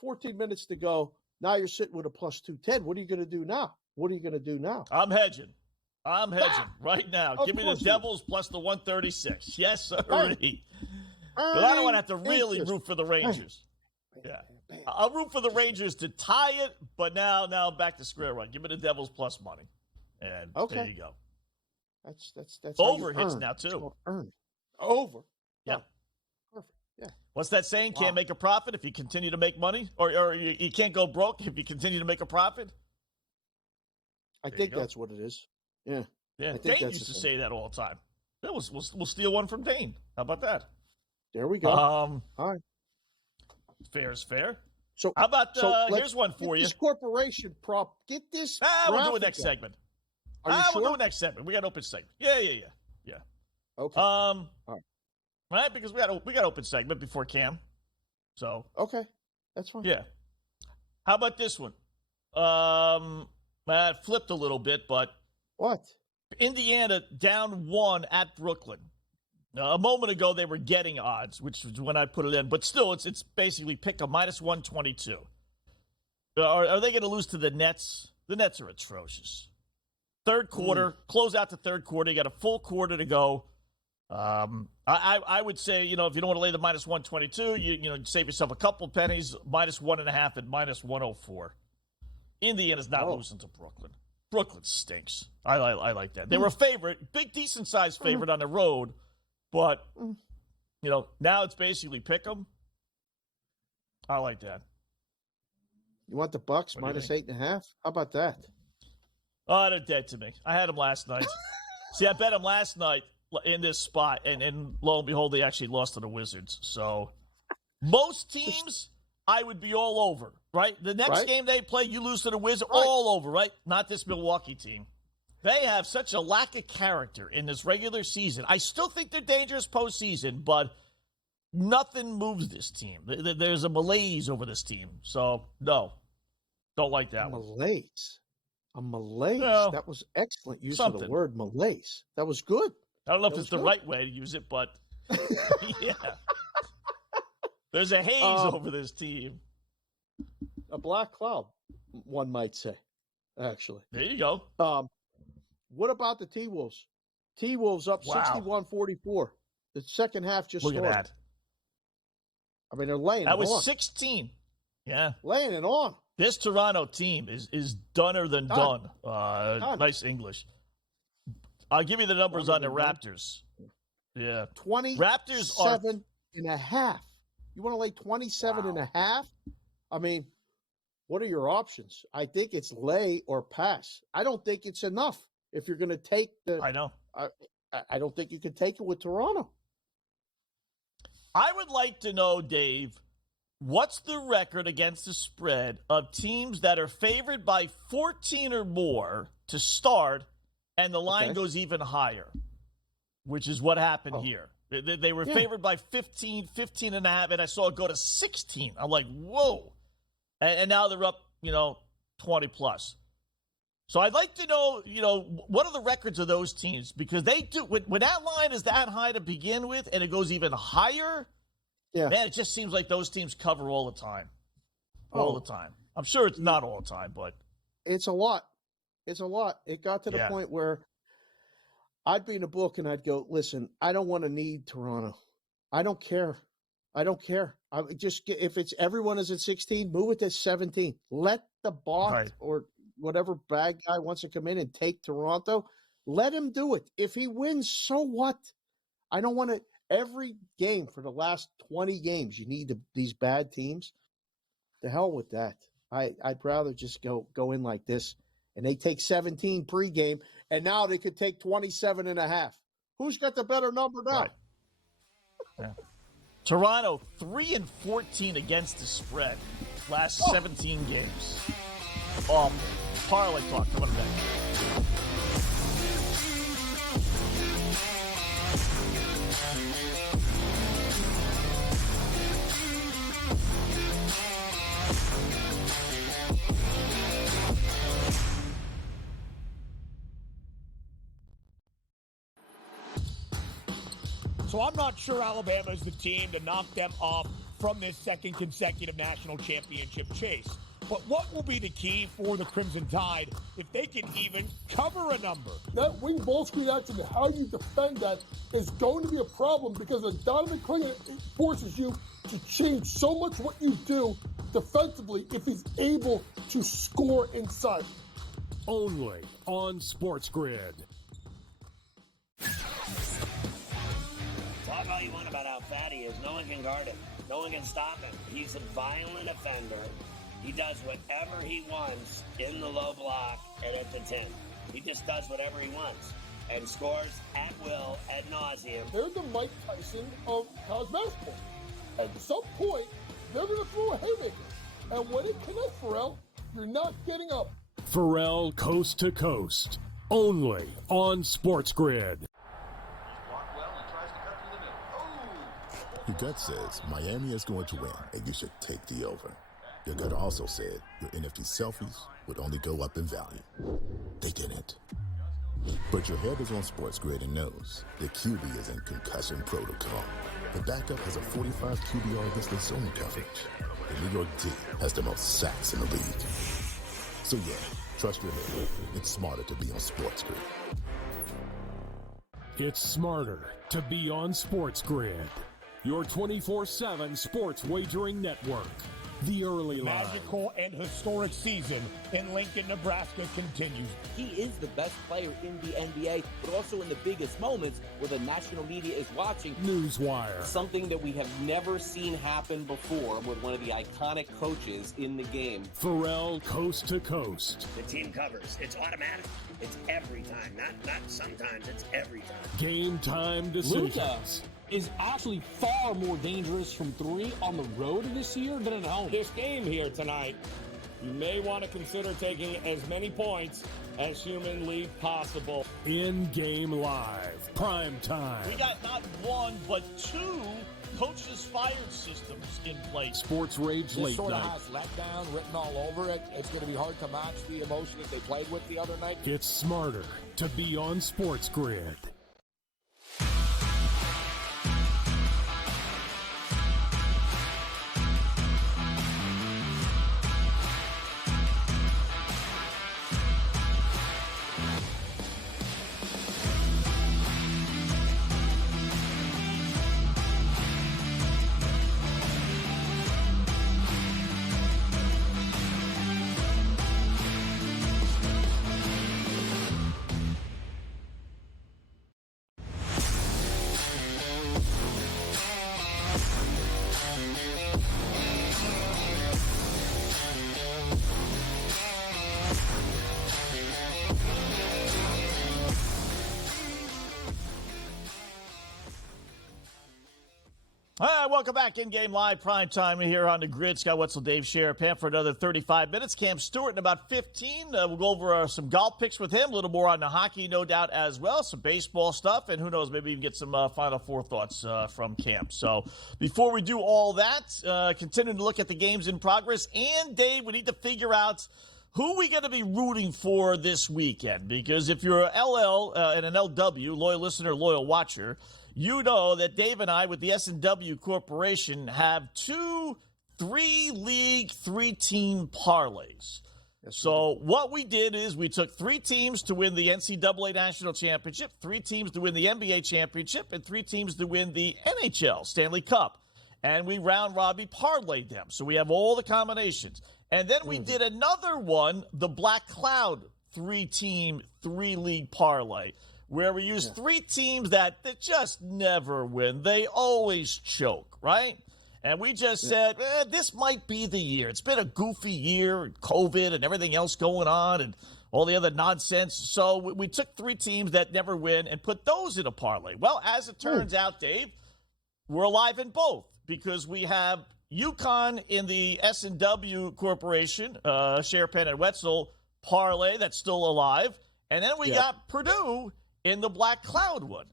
14 minutes to go. Now you're sitting with a plus 210. What are you going to do now? I'm hedging right now. Give me the Devils plus the 136. Yes, sir. But I don't want to have to really root for the Rangers. Yeah. I'll root for the Rangers to tie it, but now back to square one. Give me the Devils plus money. And there you go. That's over hits now too. Over. Yeah. Perfect. Yeah. What's that saying? Can't make a profit if you continue to make money? Or you can't go broke if you continue to make a profit? I think that's what it is. Yeah. Yeah. Dane used to say that all the time. We'll steal one from Dane. How about that? There we go. All right. Fair is fair. So how about here's one for you. This corporation prop. Get this. We'll do it next segment. Are you sure? We'll do it next segment. We got open segment. Yeah. Okay. All right, because we got open segment before Cam. So okay, that's fine. Yeah. How about this one? It flipped a little bit, but what? Indiana down 1 at Brooklyn. Now, a moment ago, they were getting odds, which was when I put it in. But still, it's basically pick a minus 122. Are they going to lose to the Nets? The Nets are atrocious. Third quarter, close out the third quarter. You got a full quarter to go. I would say, if you don't want to lay the minus 122, you save yourself a couple pennies, minus 1.5 at minus 104. Indiana's not losing to Brooklyn. Brooklyn stinks. I like that. They were a favorite, big, decent-sized favorite on the road. But, now it's basically pick 'em. I like that. You want the Bucks minus 8.5? How about that? Oh, they're dead to me. I had them last night. See, I bet them last night in this spot, and lo and behold, they actually lost to the Wizards. So, most teams, I would be all over, right? The next game they play, you lose to the Wizards, all over, right? Not this Milwaukee team. They have such a lack of character in this regular season. I still think they're dangerous postseason, but nothing moves this team. There's a malaise over this team. So, no, don't like that one. Malaise? A malaise? No, that was excellent use of the word malaise. That was good. I don't know if it's the right way to use it, but yeah. There's a haze over this team. A black cloud, one might say, actually. There you go. What about the T-Wolves? T-Wolves up 61-44. The second half just Look started. at that. I mean, they're laying it on. That was 16. Yeah. Laying it on. This Toronto team is dunner than done. Nice English. I'll give you the numbers on the Raptors. Yeah. 27.5. You want to lay 27.5? I mean, what are your options? I think it's lay or pass. I don't think it's enough if you're going to take the. I know. I don't think you can take it with Toronto. I would like to know, Dave, what's the record against the spread of teams that are favored by 14 or more to start, and the line goes even higher, which is what happened here. They were favored by 15 and a half, and I saw it go to 16. I'm like, whoa. And now they're up, 20 plus. So I'd like to know, what are the records of those teams? Because they do, when that line is that high to begin with and it goes even higher, man, it just seems like those teams cover all the time. All the time. I'm sure it's not all the time, but. It's a lot. It's a lot. It got to the point where I'd be in a book and I'd go, listen, I don't want to need Toronto. I don't care. I just if it's everyone is at 16, move it to 17. Let the boss or whatever bad guy wants to come in and take Toronto. Let him do it. If he wins, so what? I don't want to. Every game for the last 20 games, you need these bad teams. The hell with that. I'd rather just go in like this. And they take 17 pregame, and now they could take 27 and a half. Who's got the better number now? Right. Yeah. Toronto, 3-14 against the spread. Last 17 games. Awful. Parlay talk coming back. So I'm not sure Alabama is the team to knock them off from this second consecutive national championship chase. But what will be the key for the Crimson Tide if they can even cover a number? That wing ball screen action and how you defend that is going to be a problem because the Donovan Clingan, it forces you to change so much what you do defensively if he's able to score inside. Only on SportsGrid. Talk all you want about how fat he is. No one can guard him. No one can stop him. He's a violent offender. He does whatever he wants in the low block and at the 10. He just does whatever he wants and scores at will, ad nauseum. They're the Mike Tyson of college basketball. At some point, they're going to throw a haymaker. And when it connects, Pharrell, you're not getting up. Pharrell Coast to Coast. Only on SportsGrid. Your gut says Miami is going to win, and you should take the over. Your gut also said your NFT selfies would only go up in value. They didn't. But your head is on SportsGrid and knows the QB is in concussion protocol. The backup has a 45 QBR against the zone coverage. The New York D has the most sacks in the league. So yeah, trust your head. It's smarter to be on SportsGrid. It's smarter to be on SportsGrid. Your 24/7 sports wagering network. The early line. Magical and historic season in Lincoln, Nebraska continues. He is the best player in the NBA, but also in the biggest moments where the national media is watching. Newswire. Something that we have never seen happen before with one of the iconic coaches in the game. Pharrell Coast to Coast. The team covers. It's automatic. It's every time. Not sometimes. It's every time. Game time decisions. Luka is actually far more dangerous from three on the road this year than at home. This game here tonight, you may want to consider taking as many points as humanly possible. InGame Live. PrimeTime. We got not one, but two coaches fired systems in place. Sports Rage This Late sort of Night. has letdown written all over it. It's going to be hard to match the emotion that they played with the other night. It's smarter to be on SportsGrid. All right, welcome back. In-game live prime time here on the grid. Scott Wetzel, Dave Sharapan for another 35 minutes. Cam Stewart in about 15. We'll go over some golf picks with him. A little more on the hockey, no doubt, as well. Some baseball stuff. And who knows, maybe even get some Final Four thoughts from Cam. So before we do all that, continuing to look at the games in progress. And, Dave, we need to figure out who we going to be rooting for this weekend. Because if you're an LL and an LW, loyal listener, loyal watcher, you know that Dave and I with the S&W Corporation have 2 3-league, 3-team parlays. Yes, so what we did is we took 3 teams to win the NCAA National Championship, 3 teams to win the NBA Championship, and 3 teams to win the NHL Stanley Cup. And we round-robin parlayed them. So we have all the combinations. And then we did another one, the Black Cloud 3-team, 3-league parlay, where we use 3 teams that just never win. They always choke, right? And we just said, this might be the year. It's been a goofy year, COVID and everything else going on and all the other nonsense. So we took 3 teams that never win and put those in a parlay. Well, as it turns out, Dave, we're alive in both because we have UConn in the S&W Corporation, Sharapan and Wetzel parlay that's still alive. And then we got Purdue in the Black Cloud one.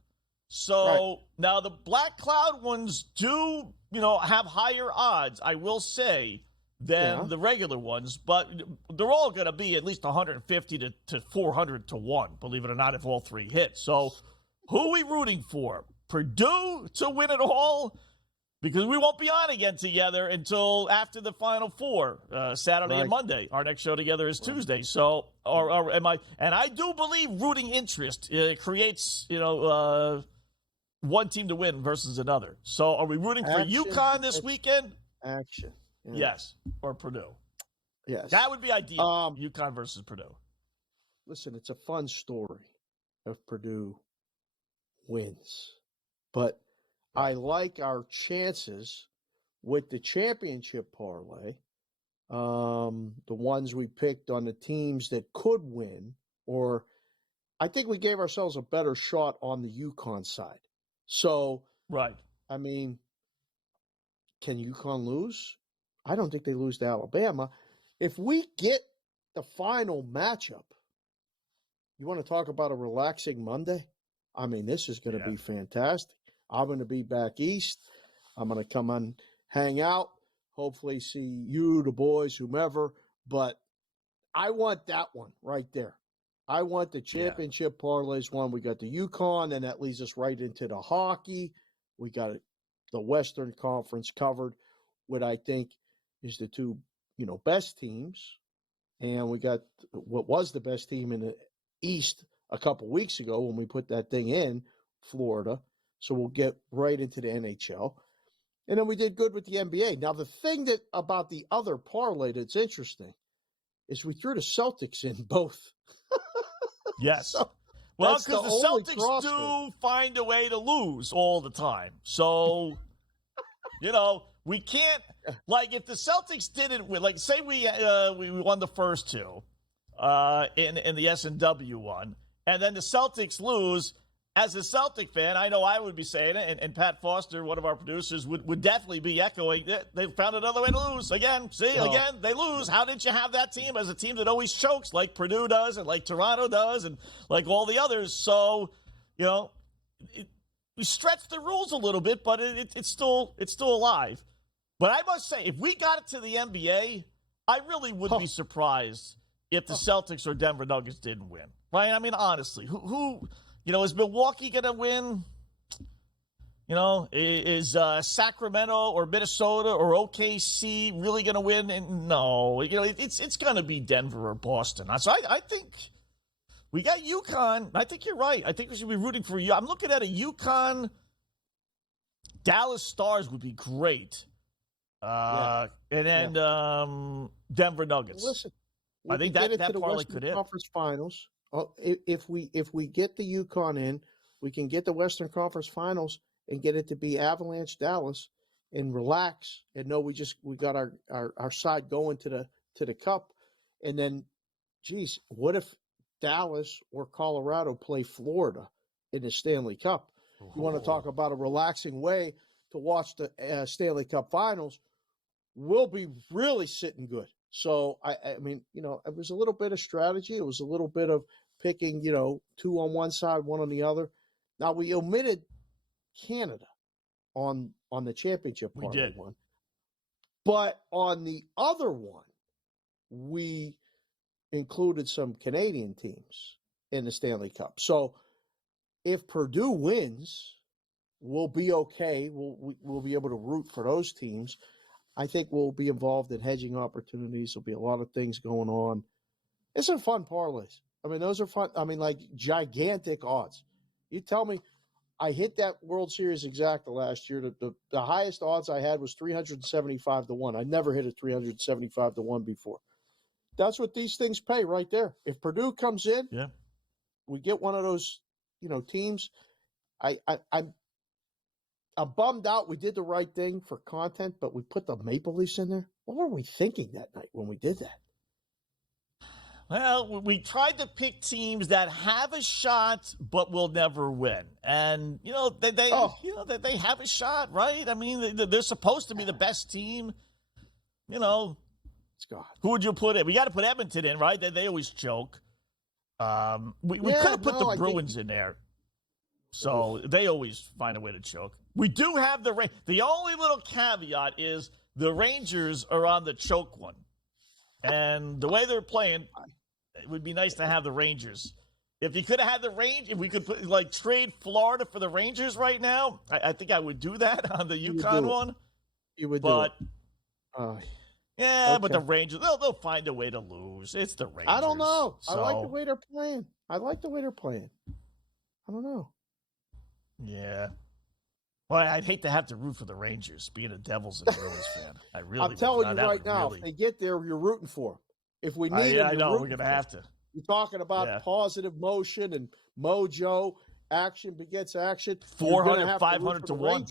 So now the Black Cloud ones do, have higher odds, I will say, than the regular ones, but they're all going to be at least 150 to 400 to 1, believe it or not, if all 3 hit. So who are we rooting for? Purdue to win it all? Because we won't be on again together until after the Final Four, Saturday and Monday. Our next show together is Tuesday. So, and I do believe rooting interest creates, one team to win versus another. So, are we rooting for UConn this weekend? Action. Yeah. Yes, or Purdue. Yes, that would be ideal. UConn versus Purdue. Listen, it's a fun story if Purdue wins, but I like our chances with the championship parlay, the ones we picked on the teams that could win, or I think we gave ourselves a better shot on the UConn side. So, I mean, can UConn lose? I don't think they lose to Alabama. If we get the final matchup, you want to talk about a relaxing Monday? I mean, this is going to be fantastic. I'm going to be back east. I'm going to come and hang out, hopefully see you, the boys, whomever. But I want that one right there. I want the championship parlays one. We got the UConn, and that leads us right into the hockey. We got the Western Conference covered, what I think is the 2, best teams. And we got what was the best team in the East a couple weeks ago when we put that thing in, Florida. So we'll get right into the NHL. And then we did good with the NBA. Now, the thing about the other parlay that's interesting is we threw the Celtics in both. Yes. So well, because the Celtics do find a way to lose all the time. So, we can't, if the Celtics didn't win, say we won the first 2 in the S&W one, and then the Celtics lose. As a Celtic fan, I know I would be saying it, and Pat Foster, one of our producers, would definitely be echoing it. They found another way to lose. Again, again, they lose. How didn't you have that team as a team that always chokes like Purdue does and like Toronto does and like all the others? So, we stretch the rules a little bit, but it's still alive. But I must say, if we got it to the NBA, I really would be surprised if the Celtics or Denver Nuggets didn't win. Right? I mean, honestly, who is Milwaukee going to win? Is Sacramento or Minnesota or OKC really going to win? And no, it's going to be Denver or Boston. So I think we got UConn. I think you're right. I think we should be rooting for you. I'm looking at a UConn Dallas Stars would be great. And then Denver Nuggets. Listen, I think that parlay could hit. Conference Finals. If we get the UConn in, we can get the Western Conference Finals and get it to be Avalanche Dallas and relax and know we got our side going to the cup. And then, geez, what if Dallas or Colorado play Florida in the Stanley Cup? You want to talk about a relaxing way to watch the Stanley Cup Finals, we'll be really sitting good. So, I mean, you know, it was a little bit of strategy. It was a little bit of picking, you know, 2 on one side, 1 on the other. Now, we omitted Canada on the championship part of one. But on the other one, we included some Canadian teams in the Stanley Cup. So if Purdue wins, we'll be okay. We'll be able to root for those teams. I think we'll be involved in hedging opportunities. There'll be a lot of things going on. It's some fun parlays. I mean, those are fun. I mean, like gigantic odds. You tell me, I hit that World Series exacta last year. The highest odds I had was 375 to 1. I never hit a 375 to 1 before. That's what these things pay right there. If Purdue comes in, we get one of those, you know, teams. I'm bummed out. We did the right thing for content, but we put the Maple Leafs in there. What were we thinking that night when we did that? Well, we tried to pick teams that have a shot but will never win, and you know they have a shot, right? I mean, they're supposed to be the best team. You know, who would you put in? We got to put Edmonton in, right? They always choke. We could have put the Bruins in there, so they always find a way to choke. We do have the only little caveat is the Rangers are on the choke one, and the way they're playing. It would be nice to have the Rangers. If you could have had the Rangers, if we could trade Florida for the Rangers right now, I think I would do that on the UConn one. You would do it. Okay. But the Rangers, they'll find a way to lose. It's the Rangers. I don't know. So, I like the way they're playing. I don't know. Yeah. Well, I'd hate to have to root for the Rangers, being a Devils and Bruins fan. I really I'm telling you right now, if they get there, you're rooting for them. If we need them, I know we're going to have to. You're talking about positive motion and mojo, action begets action. 400, 500 to 1.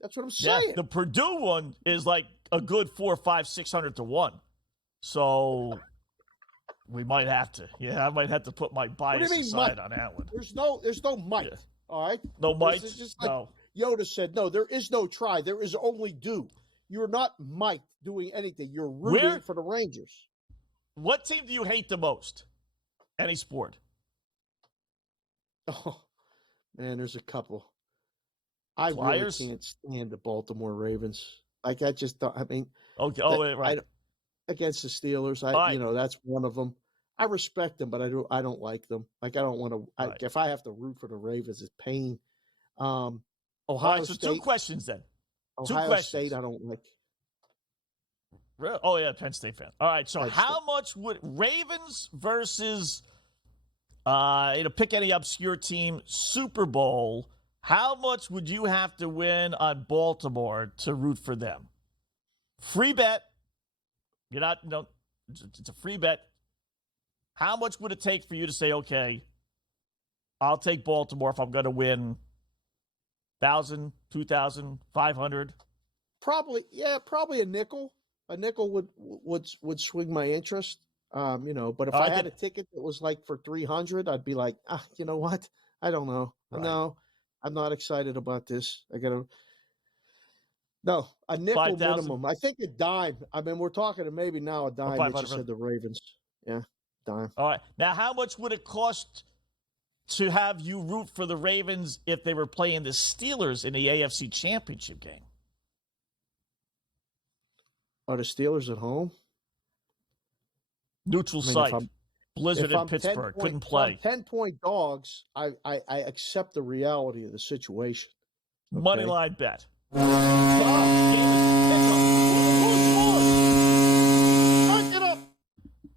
That's what I'm saying. Yeah, the Purdue one is like a good 400, 500, 600 to 1. So we might have to. Yeah, I might have to put my bias aside on that one. There's no might. Yeah. All right? No might? Just like Yoda said, no, there is no try. There is only do. You're not might doing anything. You're rooting for the Rangers. What team do you hate the most? Any sport? Oh, man, there's a couple. I really can't stand the Baltimore Ravens. Like, I just don't. I mean, right. Against the Steelers, you know, that's one of them. I respect them, but I don't like them. Like, I don't want to. If I have to root for the Ravens, it's pain. Ohio State. So 2 questions then. Ohio State, I don't like. Really? Oh, yeah, Penn State fan. All right, so how much would Ravens versus, pick any obscure team, Super Bowl, how much would you have to win on Baltimore to root for them? Free bet. It's a free bet. How much would it take for you to say, okay, I'll take Baltimore if I'm going to win 1,000, 2,000, 500? Probably a nickel. A nickel would swing my interest, you know. But if I had a ticket that was like for 300, I'd be like, you know what? I don't know. Right. No, I'm not excited about this. A nickel 5, minimum. I think a dime. I mean, we're talking to maybe now a dime. That you said the Ravens. Yeah, dime. All right. Now, how much would it cost to have you root for the Ravens if they were playing the Steelers in the AFC Championship game? Are the Steelers at home? Neutral site. Blizzard in Pittsburgh. Couldn't play. 10-point dogs, I accept the reality of the situation. Okay? Money line bet. Who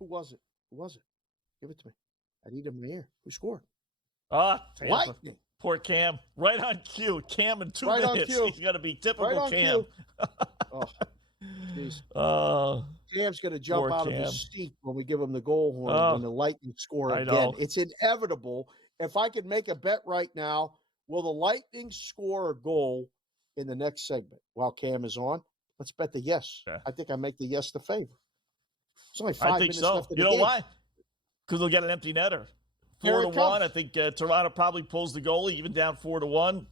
was it? Give it to me. I need him in the air. Who scored? Lightning. Poor Cam. Right on cue. Cam in 2 minutes. He's going to be typical Cam. Cam's going to jump out of his seat when we give him the goal horn when the Lightning score again. It's inevitable. If I could make a bet right now, will the Lightning score a goal in the next segment while Cam is on? Let's bet the yes. Yeah. I think I make the yes the favor. It's only 5 minutes left in the game. You know why? Because they'll get an empty netter. 4-1. I think Toronto probably pulls the goalie, even down 4-1.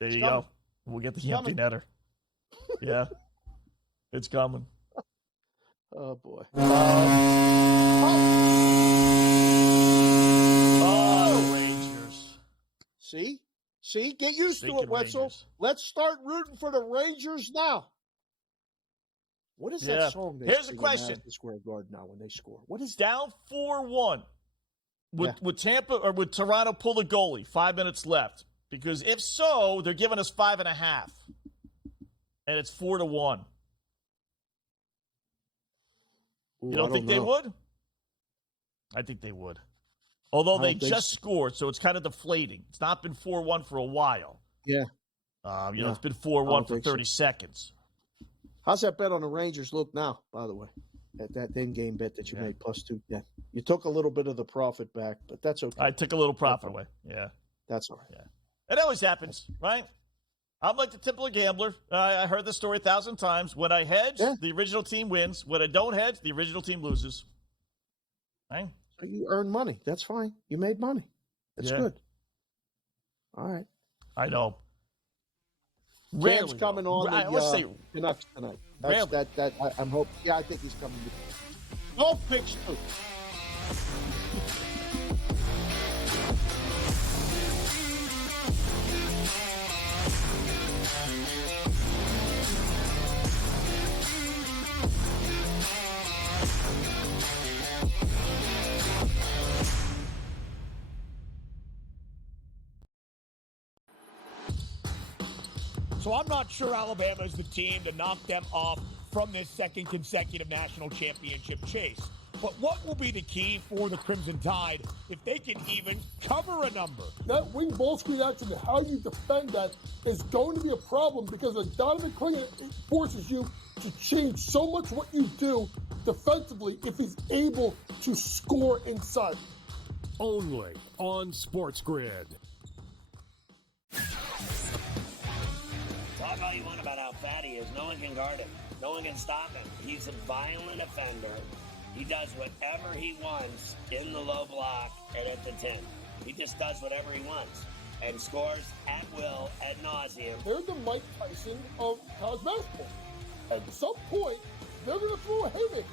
There you go. We'll get the empty netter. Yeah. It's coming. Oh, boy. Rangers. See? Get used to it, Wetzel. Rangers. Let's start rooting for the Rangers now. What is that song? Here's a question. Madison Square Garden now when they score. What is down 4-1? Would Tampa or would Toronto pull the goalie? 5 minutes left. Because if so, they're giving us 5.5, and it's 4-1. You don't think they would? I think they would. Although they just scored, so it's kind of deflating. It's not been 4-1 for a while. Yeah. It's been 4-1 for 30 seconds. How's that bet on the Rangers look now, by the way? That in-game bet that you made, +2. Yeah. You took a little bit of the profit back, but that's okay. I took a little profit away. Yeah. That's all right. Yeah. It always happens, right? I'm like the typical gambler. I heard the story 1,000 times. When I hedge, the original team wins. When I don't hedge, the original team loses. Right? So you earn money. That's fine. You made money. That's good. All right. I know. Cam's coming on let's say Canucks tonight. I'm hoping. Yeah, I think he's coming. No picks too. So I'm not sure Alabama is the team to knock them off from this second consecutive national championship chase. But what will be the key for the Crimson Tide if they can even cover a number? That wing ball screen action, how you defend that is going to be a problem because a Donovan Clingan forces you to change so much what you do defensively if he's able to score inside. Only on SportsGrid. Talk all you want about how fat he is. No one can guard him. No one can stop him. He's a violent offender. He does whatever he wants in the low block and at the 10. He just does whatever he wants and scores at will, ad nauseum. They're the Mike Tyson of college basketball. At some point, they're going to throw a haymaker.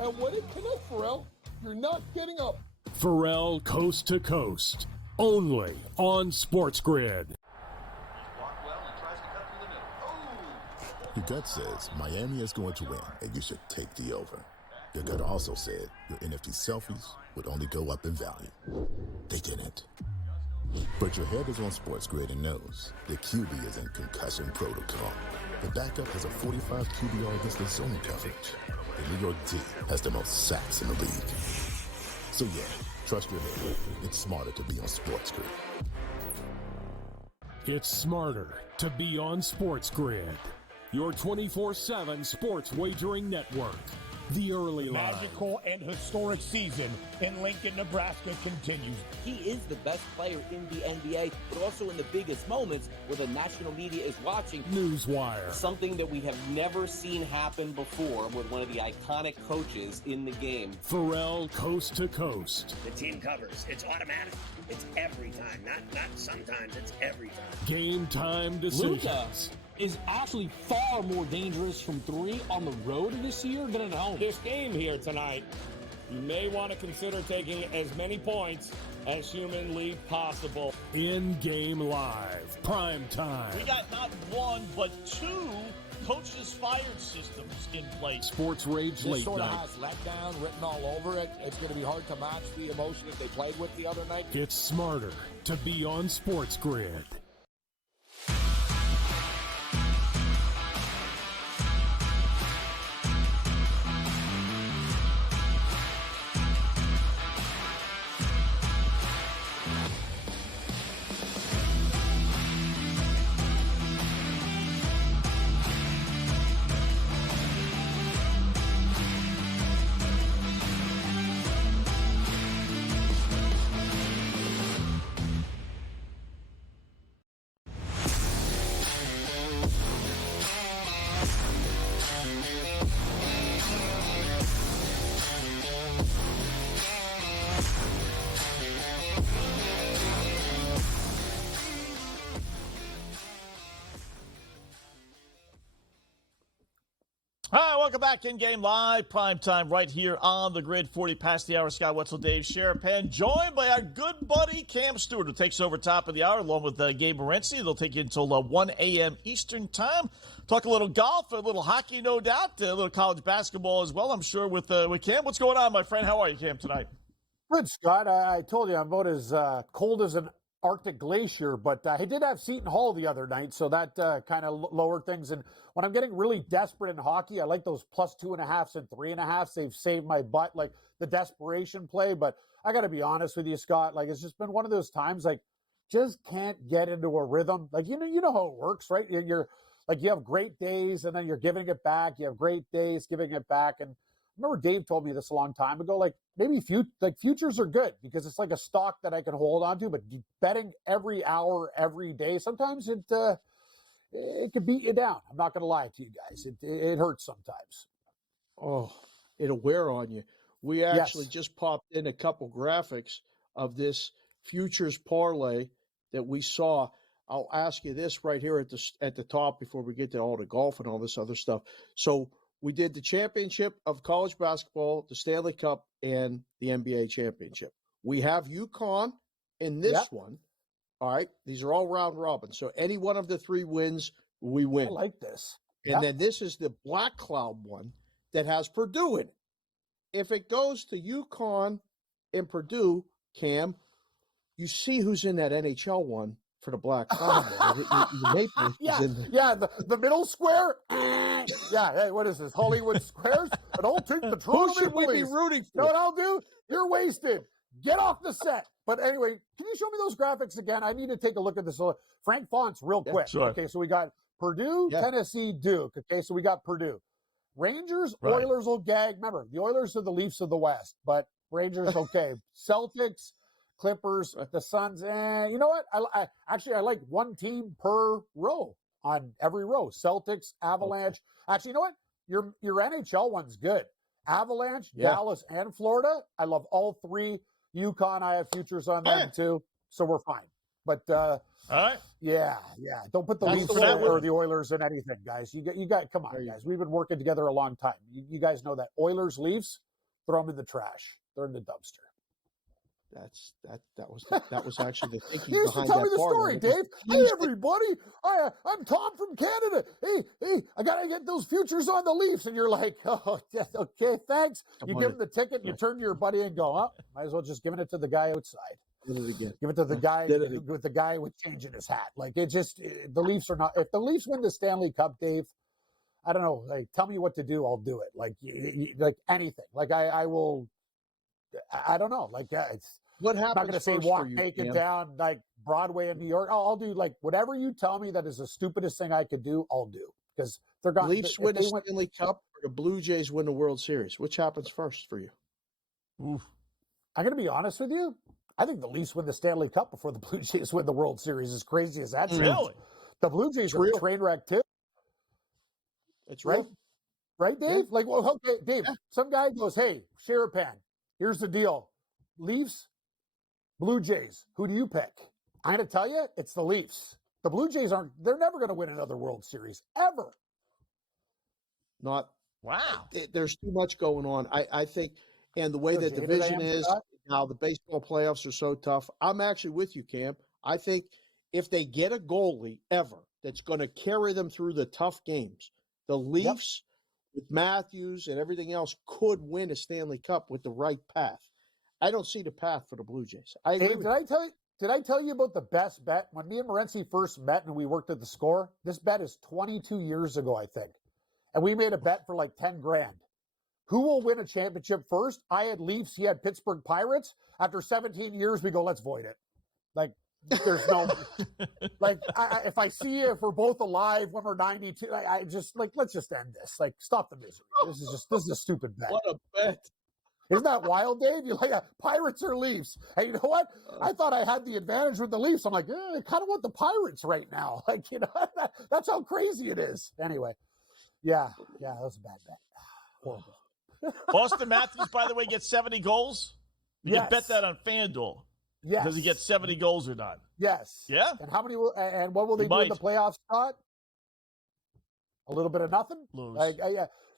And when it connects, Pharrell, you're not getting up. Pharrell Coast to Coast. Only on SportsGrid. Your gut says Miami is going to win and you should take the over. Your gut also said your NFT selfies would only go up in value. They didn't. But your head is on SportsGrid and knows the QB is in concussion protocol. The backup has a 45 QBR against the zone coverage. The New York D has the most sacks in the league. So yeah, trust your head. It's smarter to be on SportsGrid. It's smarter to be on SportsGrid. Your 24/7 sports wagering network. The early line. Magical and historic season in Lincoln, Nebraska continues. He is the best player in the NBA, but also in the biggest moments where the national media is watching. Newswire. Something that we have never seen happen before with one of the iconic coaches in the game. Pharrell Coast to Coast. The team covers. It's automatic. It's every time. Not sometimes. It's every time. Game time decisions. Luka is actually far more dangerous from 3 on the road this year than at home. This game here tonight, you may want to consider taking as many points as humanly possible. InGame Live, PrimeTime. We got not one, but 2 coaches fired systems in place. Sports Rage this Late sort of Night. has letdown written all over it. It's going to be hard to match the emotion that they played with the other night. It's smarter to be on SportsGrid. welcome back. In-game live, prime time right here on the grid. 40 past the hour. Scott Wetzel, Dave Sharapan, joined by our good buddy Cam Stewart, who takes over top of the hour, along with Gabe Morency. They'll take you until 1 a.m. Eastern time. Talk a little golf, a little hockey, no doubt, a little college basketball as well, I'm sure, with Cam. What's going on, my friend? How are you, Cam, tonight? Good, Scott. I told you I'm about as cold as an Arctic glacier, but I did have Seton Hall the other night, so that kind of lowered things. And when I'm getting really desperate in hockey, I like those plus 2.5s and 3.5s. They've saved my butt, like the desperation play. But I got to be honest with you, Scott. Like, it's just been one of those times, like, just can't get into a rhythm. Like, you know how it works, right? You're like, you have great days, and then you're giving it back. You have great days, giving it back, and I remember Dave told me this a long time ago, like maybe futures are good because it's like a stock that I can hold on to, but betting every hour, every day, sometimes it can beat you down. I'm not going to lie to you guys. It hurts sometimes. Oh, it'll wear on you. We actually just popped in a couple graphics of this futures parlay that we saw. I'll ask you this right here at the top before we get to all the golf and all this other stuff. So we did the championship of college basketball, the Stanley Cup, and the NBA championship. We have UConn in this one. All right. These are all round robin. So any one of the three wins, we win. I like this. And then this is the Black Cloud one that has Purdue in it. If it goes to UConn and Purdue, Cam, you see who's in that NHL one for the Black Cloud one. The middle square. Hey, what is this? Hollywood Squares? And I'll take the Toronto Who should we be rooting for? You know what I'll do? You're wasted. Get off the set. But anyway, can you show me those graphics again? I need to take a look at this. Frank Fonts real quick. Sure. Okay, so we got Purdue, Tennessee, Duke. Okay, so we got Purdue. Rangers, Oilers will gag. Remember, the Oilers are the Leafs of the West, but Rangers, okay. Celtics, Clippers, the Suns. You know what? I like one team per row on every row. Celtics, Avalanche. Actually, you know what? Your NHL one's good. Avalanche, Dallas, and Florida. I love all three. UConn, I have futures on them too, so we're fine. But all right, don't put the Leafs or the Oilers in anything, guys. You got. Come on, guys. We've been working together a long time. You guys know that Oilers, Leafs, throw them in the trash. They're in the dumpster. That was actually the thinking you behind tell that me the part. story, Dave. Hey, everybody. I'm Tom from Canada. Hey, I got to get those futures on the Leafs. And you're like, oh, okay, thanks. You give them the ticket, you turn to your buddy and go, might as well just give it to the guy outside. Did it again. Give it to the guy with the guy with change in his hat. Like, the Leafs are not – if the Leafs win the Stanley Cup, Dave, I don't know. Like, tell me what to do. I'll do it. Like anything. Like, I will – I don't know. Like, it's – what happens? I'm not going to say walk naked down like Broadway in New York. I'll do like whatever you tell me that is the stupidest thing I could do. I'll do because they're going. Leafs win the Stanley Cup or the Blue Jays win the World Series. Which happens first for you? Oof. I'm going to be honest with you. I think the Leafs win the Stanley Cup before the Blue Jays win the World Series. As crazy as that sounds, really, the Blue Jays are a train wreck too. It's real. Right, Dave? Yeah. Like, well, okay, Dave. Yeah. Some guy goes, "Hey, Sharapan, here's the deal: Leafs." Blue Jays, who do you pick? I'm going to tell you, it's the Leafs. The Blue Jays they're never going to win another World Series, ever. Wow. There's too much going on. I think, and the way that division is, how the baseball playoffs are so tough. I'm actually with you, Cam. I think if they get a goalie ever that's going to carry them through the tough games, the Leafs with Matthews and everything else could win a Stanley Cup with the right path. I don't see the path for the Blue Jays. I agree. Did I tell you about the best bet? When me and Morency first met and we worked at the Score, this bet is 22 years ago, I think. And we made a bet for like 10 grand. Who will win a championship first? I had Leafs, he had Pittsburgh Pirates. After 17 years, we go, let's void it. Like, there's no, like, if I see you, if we're both alive when we're 92, I just, like, let's just end this. Like, stop the misery. This is a stupid bet. What a bet. Isn't that wild, Dave? You're like, Pirates or Leafs? Hey, you know what? I thought I had the advantage with the Leafs. I'm like, I kind of want the Pirates right now. Like, you know, that's how crazy it is. Anyway, that was a bad bet. Horrible. Austin Matthews, by the way, gets 70 goals. You can bet that on FanDuel. Yes. Does he get 70 goals or not? Yes. Yeah. And what will they do in the playoffs, Scott? A little bit of nothing? Lose. Like,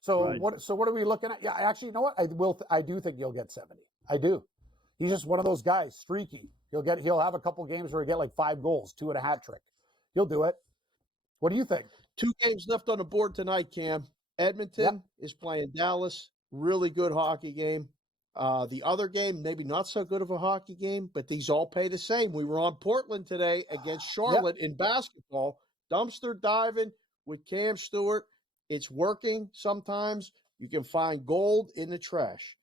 So Right. what are we looking at? Yeah, actually, you know what? I do think he'll get 70. I do. He's just one of those guys, streaky. He'll have a couple games where he get like 5 goals, 2 and a hat trick. He'll do it. What do you think? 2 games left on the board tonight, Cam. Edmonton is playing Dallas. Really good hockey game. The other game, maybe not so good of a hockey game, but these all pay the same. We were on Portland today against Charlotte in basketball. Dumpster diving with Cam Stewart. It's working sometimes. You can find gold in the trash.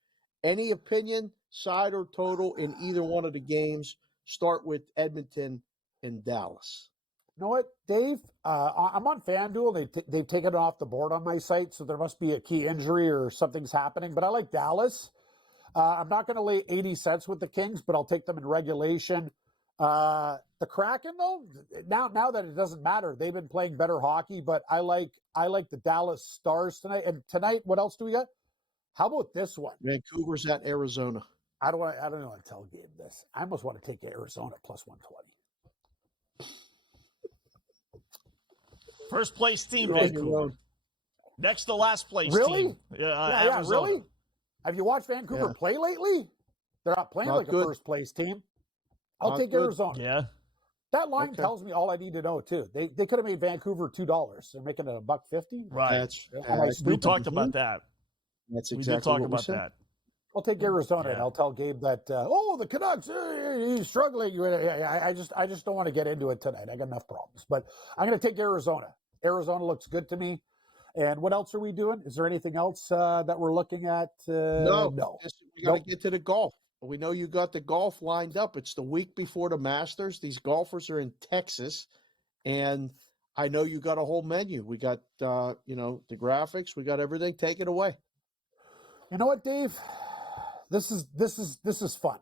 Any opinion, side or total in either one of the games? Start with Edmonton and Dallas. You know what, Dave? I'm on FanDuel. They've taken it off the board on my site, so there must be a key injury or something's happening. But I like Dallas. I'm not going to lay 80 cents with the Kings, but I'll take them in regulation. The Kraken, though, now that it doesn't matter, they've been playing better hockey. But I like the Dallas Stars tonight. And tonight, what else do we got? How about this one? Vancouver's at Arizona. I don't want to tell Gabe this. I almost want to take Arizona plus 120. First place team, Vancouver. Next to last place really? team. Yeah, really? Have you watched Vancouver play lately? They're not playing like a first place team. I'll take Arizona. Yeah. That line tells me all I need to know too. They could have made Vancouver $2. They're making it $1.50. Right. We talked about that. That's we exactly did talk what about we said. that. I'll take Arizona, and I'll tell Gabe that. The Canucks, he's struggling. I just don't want to get into it tonight. I got enough problems, but I'm going to take Arizona. Arizona looks good to me. And what else are we doing? Is there anything else that we're looking at? No. We got to get to the golf. We know you got the golf lined up. It's the week before the Masters. These golfers are in Texas, and I know you got a whole menu. We got the graphics. We got everything. Take it away. You know what, Dave? This is fun.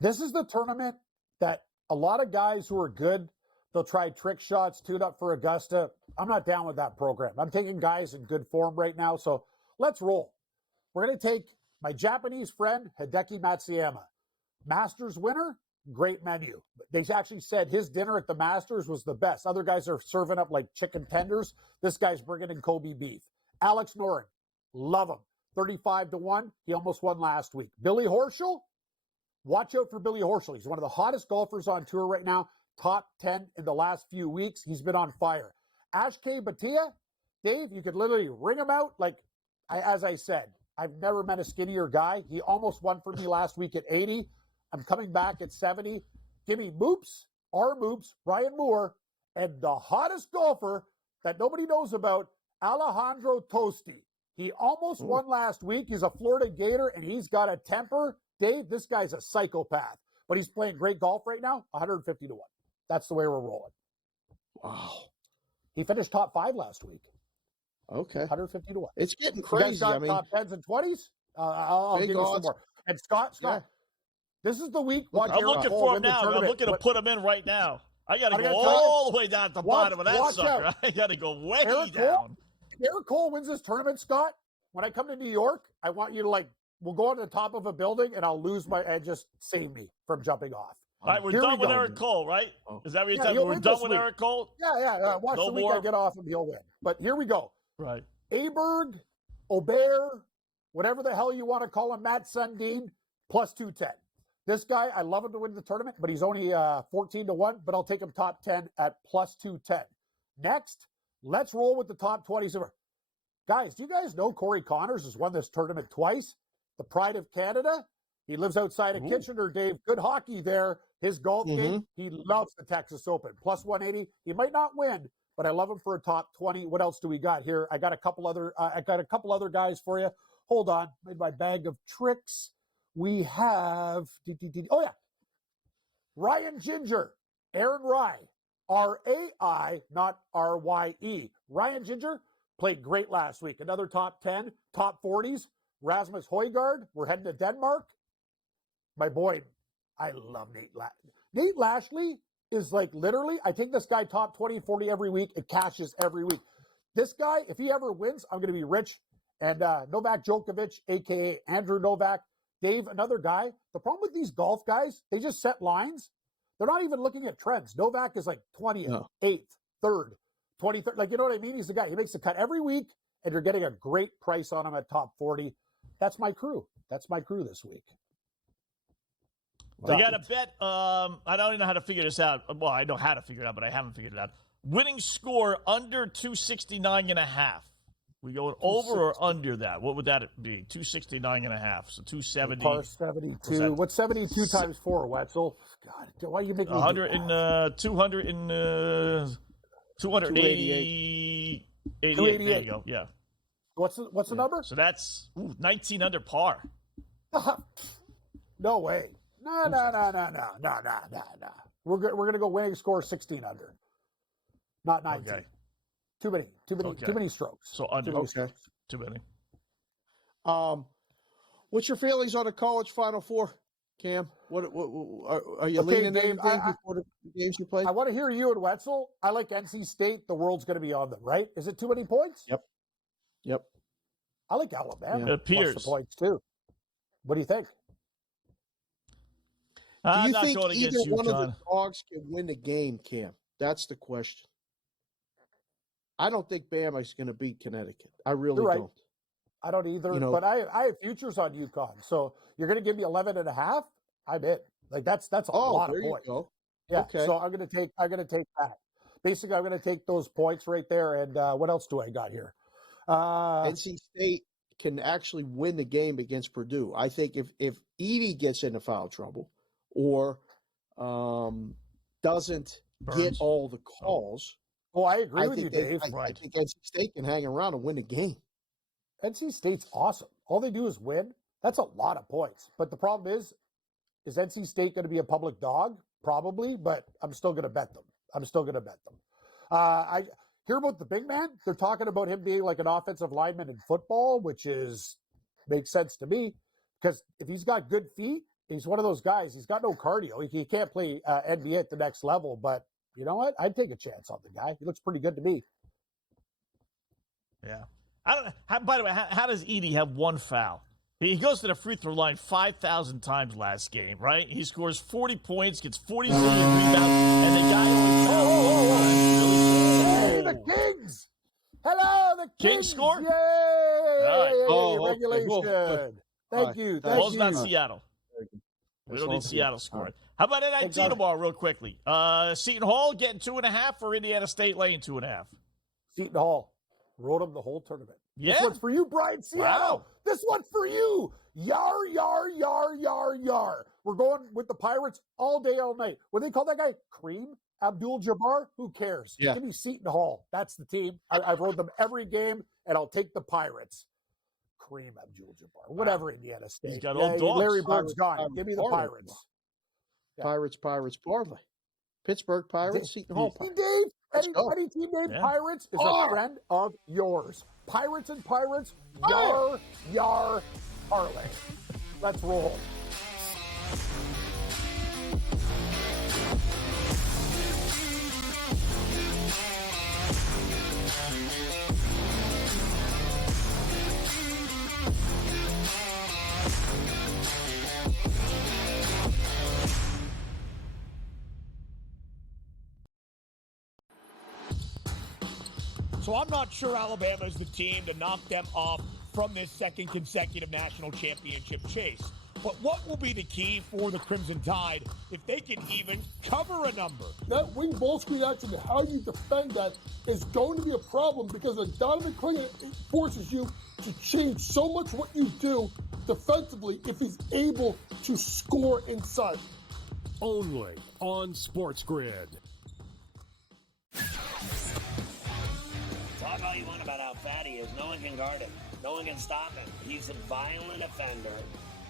This is the tournament that a lot of guys who are good, they'll try trick shots, tune up for Augusta. I'm not down with that program. I'm taking guys in good form right now, so let's roll. We're going to take my Japanese friend, Hideki Matsuyama. Masters winner, great menu. They actually said his dinner at the Masters was the best. Other guys are serving up like chicken tenders. This guy's bringing in Kobe beef. Alex Noren, love him. 35-1. He almost won last week. Billy Horschel, watch out for Billy Horschel. He's one of the hottest golfers on tour right now. Top 10 in the last few weeks. He's been on fire. Ashke Batia, Dave, you could literally ring him out. As I said, I've never met a skinnier guy. He almost won for me last week at 80. I'm coming back at 70. Give me Moops, Ryan Moore, and the hottest golfer that nobody knows about, Alejandro Tosti. He almost won last week. He's a Florida Gator, and he's got a temper. Dave, this guy's a psychopath. But he's playing great golf right now, 150-1. That's the way we're rolling. Wow. He finished top 5 last week. Okay. 150-1. It's getting crazy. You guys got top 10s and 20s? I'll give you some more. And Scott, this is the week. I'm looking for him now. I'm looking to put him in right now. I got to go all the way down to the bottom of that sucker. Out. I got to go way If down. Eric Cole wins this tournament, Scott, when I come to New York, I want you to we'll go on the top of a building and I'll lose and just save me from jumping off. All right, we're done with Eric Cole, right? Is that what you're saying? We're done with Eric Cole? Yeah. Watch the week I get off and he'll win. But here we go. Right. Aberg, Aubert, whatever the hell you want to call him, Matt Sundin, plus 210. This guy, I love him to win the tournament, but he's only 14-1, but I'll take him top 10 at plus 210. Next, let's roll with the top 20s. Guys, do you guys know Corey Connors has won this tournament twice? The pride of Canada. He lives outside of Kitchener, Dave. Good hockey there. His golf game, he loves the Texas Open. Plus 180. He might not win, but I love him for a top 20. What else do we got here? I got a couple other guys for you. Hold on. Made my bag of tricks. We have Ryan Ginger, Aaron Rye, R-A-I, not R-Y-E. Ryan Ginger played great last week. Another top 10, top 40s. Rasmus Højgaard, we're heading to Denmark. My boy, I love Nate Lashley. Nate Lashley is literally, I take this guy top 20, 40 every week. It cashes every week. This guy, if he ever wins, I'm going to be rich. And Novak Djokovic, a.k.a. Andrew Novak. Dave, another guy. The problem with these golf guys, they just set lines. They're not even looking at trends. Novak is 20th, 8th, 3rd, 23rd. You know what I mean? He's the guy. He makes the cut every week, and you're getting a great price on them at top 40. That's my crew. That's my crew this week. They got a bet. I don't even know how to figure this out. Well, I know how to figure it out, but I haven't figured it out. Winning score under 269.5. We going over or under that? What would that be? 269.5. So 270. Par 72. What's 72 times 4, Wetzel? God, why are you making me 100 and 200 and 288. 288. There you go. Yeah. What's the number? So that's 19 under par. No way. No. We're gonna go winning score 16 under, not 19. Okay. Too many strokes. So under. Too many. What's your feelings on the college Final Four, Cam? What are you leaning Dave, before the games you play? I want to hear you and Wetzel. I like NC State. The world's going to be on them, right? Is it too many points? Yep. I like Alabama. It appears. Plus the points too. What do you think? Do you think either one of the dogs can win the game, Cam? That's the question. I don't think Bama's going to beat Connecticut. I really don't. I don't either. But I have futures on UConn. So you're going to give me 11.5? I'm in. Like that's a lot of points. You go. Yeah. Okay. So I'm going to take that. Basically, I'm going to take those points right there. And what else do I got here? NC State can actually win the game against Purdue. I think if Edie gets into foul trouble or doesn't get all the calls. Oh, I agree with you, Dave. I think NC State can hang around and win the game. NC State's awesome. All they do is win. That's a lot of points. But the problem is NC State going to be a public dog? Probably, but I'm still going to bet them. I hear about the big man. They're talking about him being like an offensive lineman in football, which makes sense to me because if he's got good feet, he's one of those guys. He's got no cardio. He can't play NBA at the next level, but you know what? I'd take a chance on the guy. He looks pretty good to me. Yeah. By the way, how does Edie have one foul? He goes to the free throw line 5,000 times last game, right? He scores 40 points, gets 40 rebounds, and the guy only the Kings! Hello, the Kings! Kings scored? Yay! Right. Regulation. Okay. Thank you. Well, it's not Seattle. We don't need Seattle scoring. How about NIT tomorrow, real quickly? Seton Hall getting 2.5 or Indiana State laying 2.5? Seton Hall. Rode them the whole tournament. Yeah. This one's for you, Brian Seattle. Wow. This one's for you. Yar, yar, yar, yar, yar. We're going with the Pirates all day, all night. What do they call that guy? Cream? Abdul-Jabbar? Who cares? Yeah. Give me Seton Hall. That's the team. I've rode them every game, and I'll take the Pirates. Cream Abdul-Jabbar. Whatever, Indiana State. He's got all dogs. Larry Bird's gone. Give me the Pirates. Yeah. Pirates, parlay. Pittsburgh Pirates, Seton Hall Pirates. Dave, any team named Pirates is a friend of yours. Pirates and Pirates, yar, yar, parlay. Let's roll. So I'm not sure Alabama is the team to knock them off from this second consecutive national championship chase. But what will be the key for the Crimson Tide if they can even cover a number? That wing ball screen action, how you defend that is going to be a problem because the Donovan Clingan, it forces you to change so much what you do defensively if he's able to score inside. Only on SportsGrid. Talk all you want about how fat he is. No one can guard him. No one can stop him. He's a violent offender.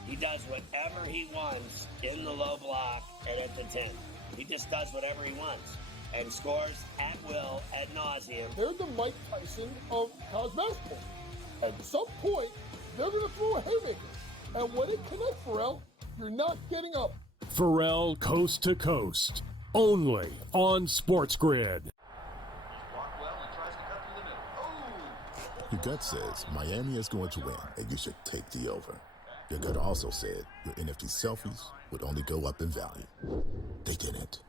He does whatever he wants in the low block and at the 10. He just does whatever he wants and scores at will, ad nauseum. They're the Mike Tyson of college basketball. At some point, they're going to throw a haymaker. And when it connects, Pharrell, you're not getting up. Pharrell Coast to Coast. Only on SportsGrid. Your gut says Miami is going to win and you should take the over. Your gut also said your NFT selfies would only go up in value. They didn't.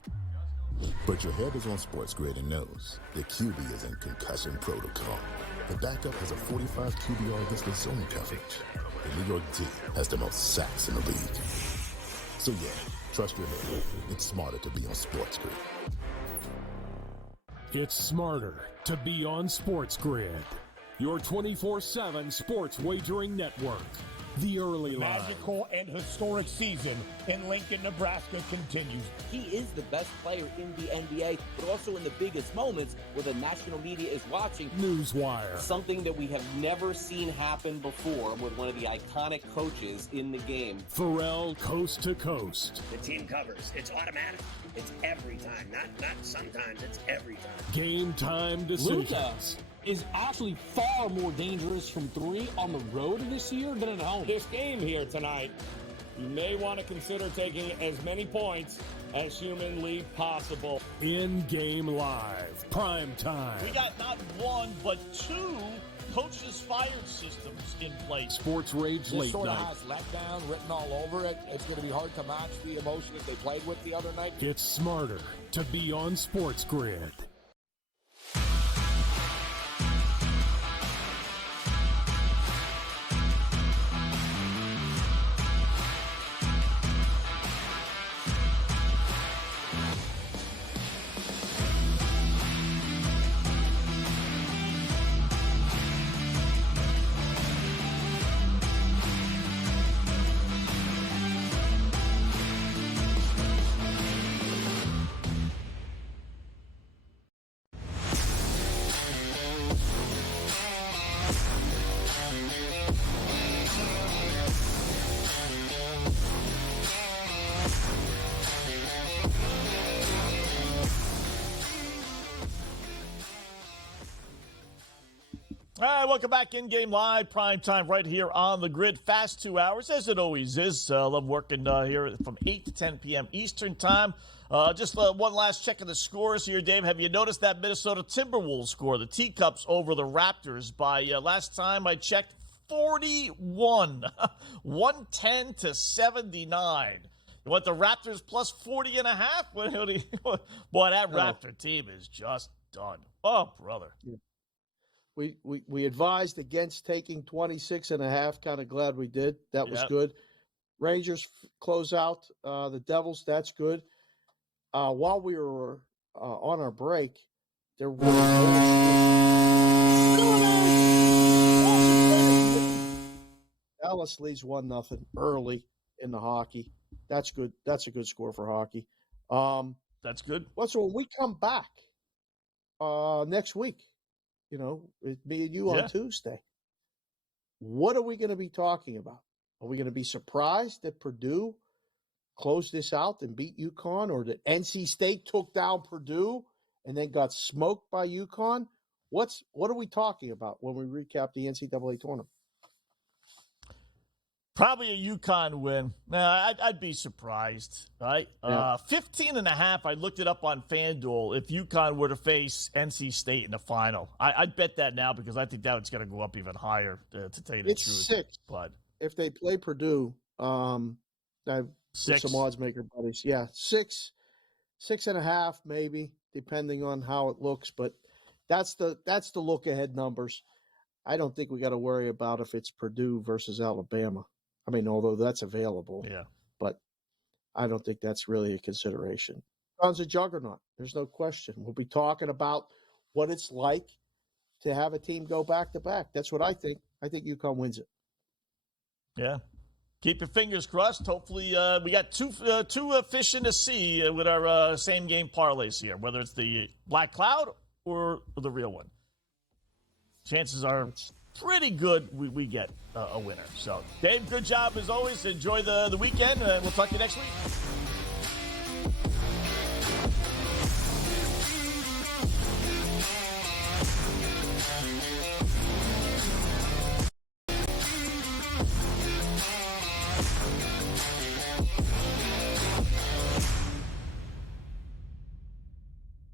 But your head is on SportsGrid and knows the QB is in concussion protocol. The backup has a 45 QBR against the zone coverage. The New York D has the most sacks in the league. So yeah, trust your head. It's smarter to be on SportsGrid. It's smarter to be on SportsGrid, your 24/7 sports wagering network. The early line. Magical and historic season in Lincoln, Nebraska continues. He is the best player in the NBA, but also in the biggest moments where the national media is watching. Newswire. Something that we have never seen happen before with one of the iconic coaches in the game. Pharrell, coast to coast. The team covers. It's automatic. It's every time. Not sometimes. It's every time. Game time decisions. Luka is actually far more dangerous from three on the road this year than at home. This game here tonight, you may want to consider taking as many points as humanly possible. InGame Live, prime time. We got not one, but two coaches fired systems in place. Sports Rage This Late sort of Night. has letdown written all over it. It's going to be hard to match the emotion that they played with the other night. It's smarter to be on SportsGrid. All right, welcome back. In-game live, prime time right here on the grid. Fast 2 hours, as it always is. Love working here from 8 to 10 p.m. Eastern time. Just one last check of the scores here, Dave. Have you noticed that Minnesota Timberwolves score, the Teacups over the Raptors by, last time I checked, 41. 110 to 79. You want the Raptors plus 40.5? Boy, that Raptor team is just done. Oh, brother. Yeah. We advised against taking 26.5. Kind of glad we did. That was good. Rangers close out the Devils. That's good. While we were on our break, there was Dallas leads 1-0 early in the hockey. That's good. That's a good score for hockey. That's good. So when we come back next week, you know, with me and you on Tuesday, what are we going to be talking about? Are we going to be surprised that Purdue closed this out and beat UConn, or that NC State took down Purdue and then got smoked by UConn? What are we talking about when we recap the NCAA tournament? Probably a UConn win. I'd be surprised, right? 15.5, I looked it up on FanDuel, if UConn were to face NC State in the final. I'd bet that now because I think that's going to go up even higher, to tell you the truth. It's 6. But if they play Purdue, I've 6. Some odds maker buddies. Yeah, 6.5 maybe, depending on how it looks. But that's the look ahead numbers. I don't think we got to worry about if it's Purdue versus Alabama. I mean, although that's available, but I don't think that's really a consideration. UConn's a juggernaut. There's no question. We'll be talking about what it's like to have a team go back-to-back. That's what I think. I think UConn wins it. Yeah. Keep your fingers crossed. Hopefully, we got two fish in the sea with our same-game parlays here, whether it's the Black Cloud or the real one. Chances are pretty good we get a winner. So, Dave, good job as always. Enjoy the weekend, and we'll talk to you next week.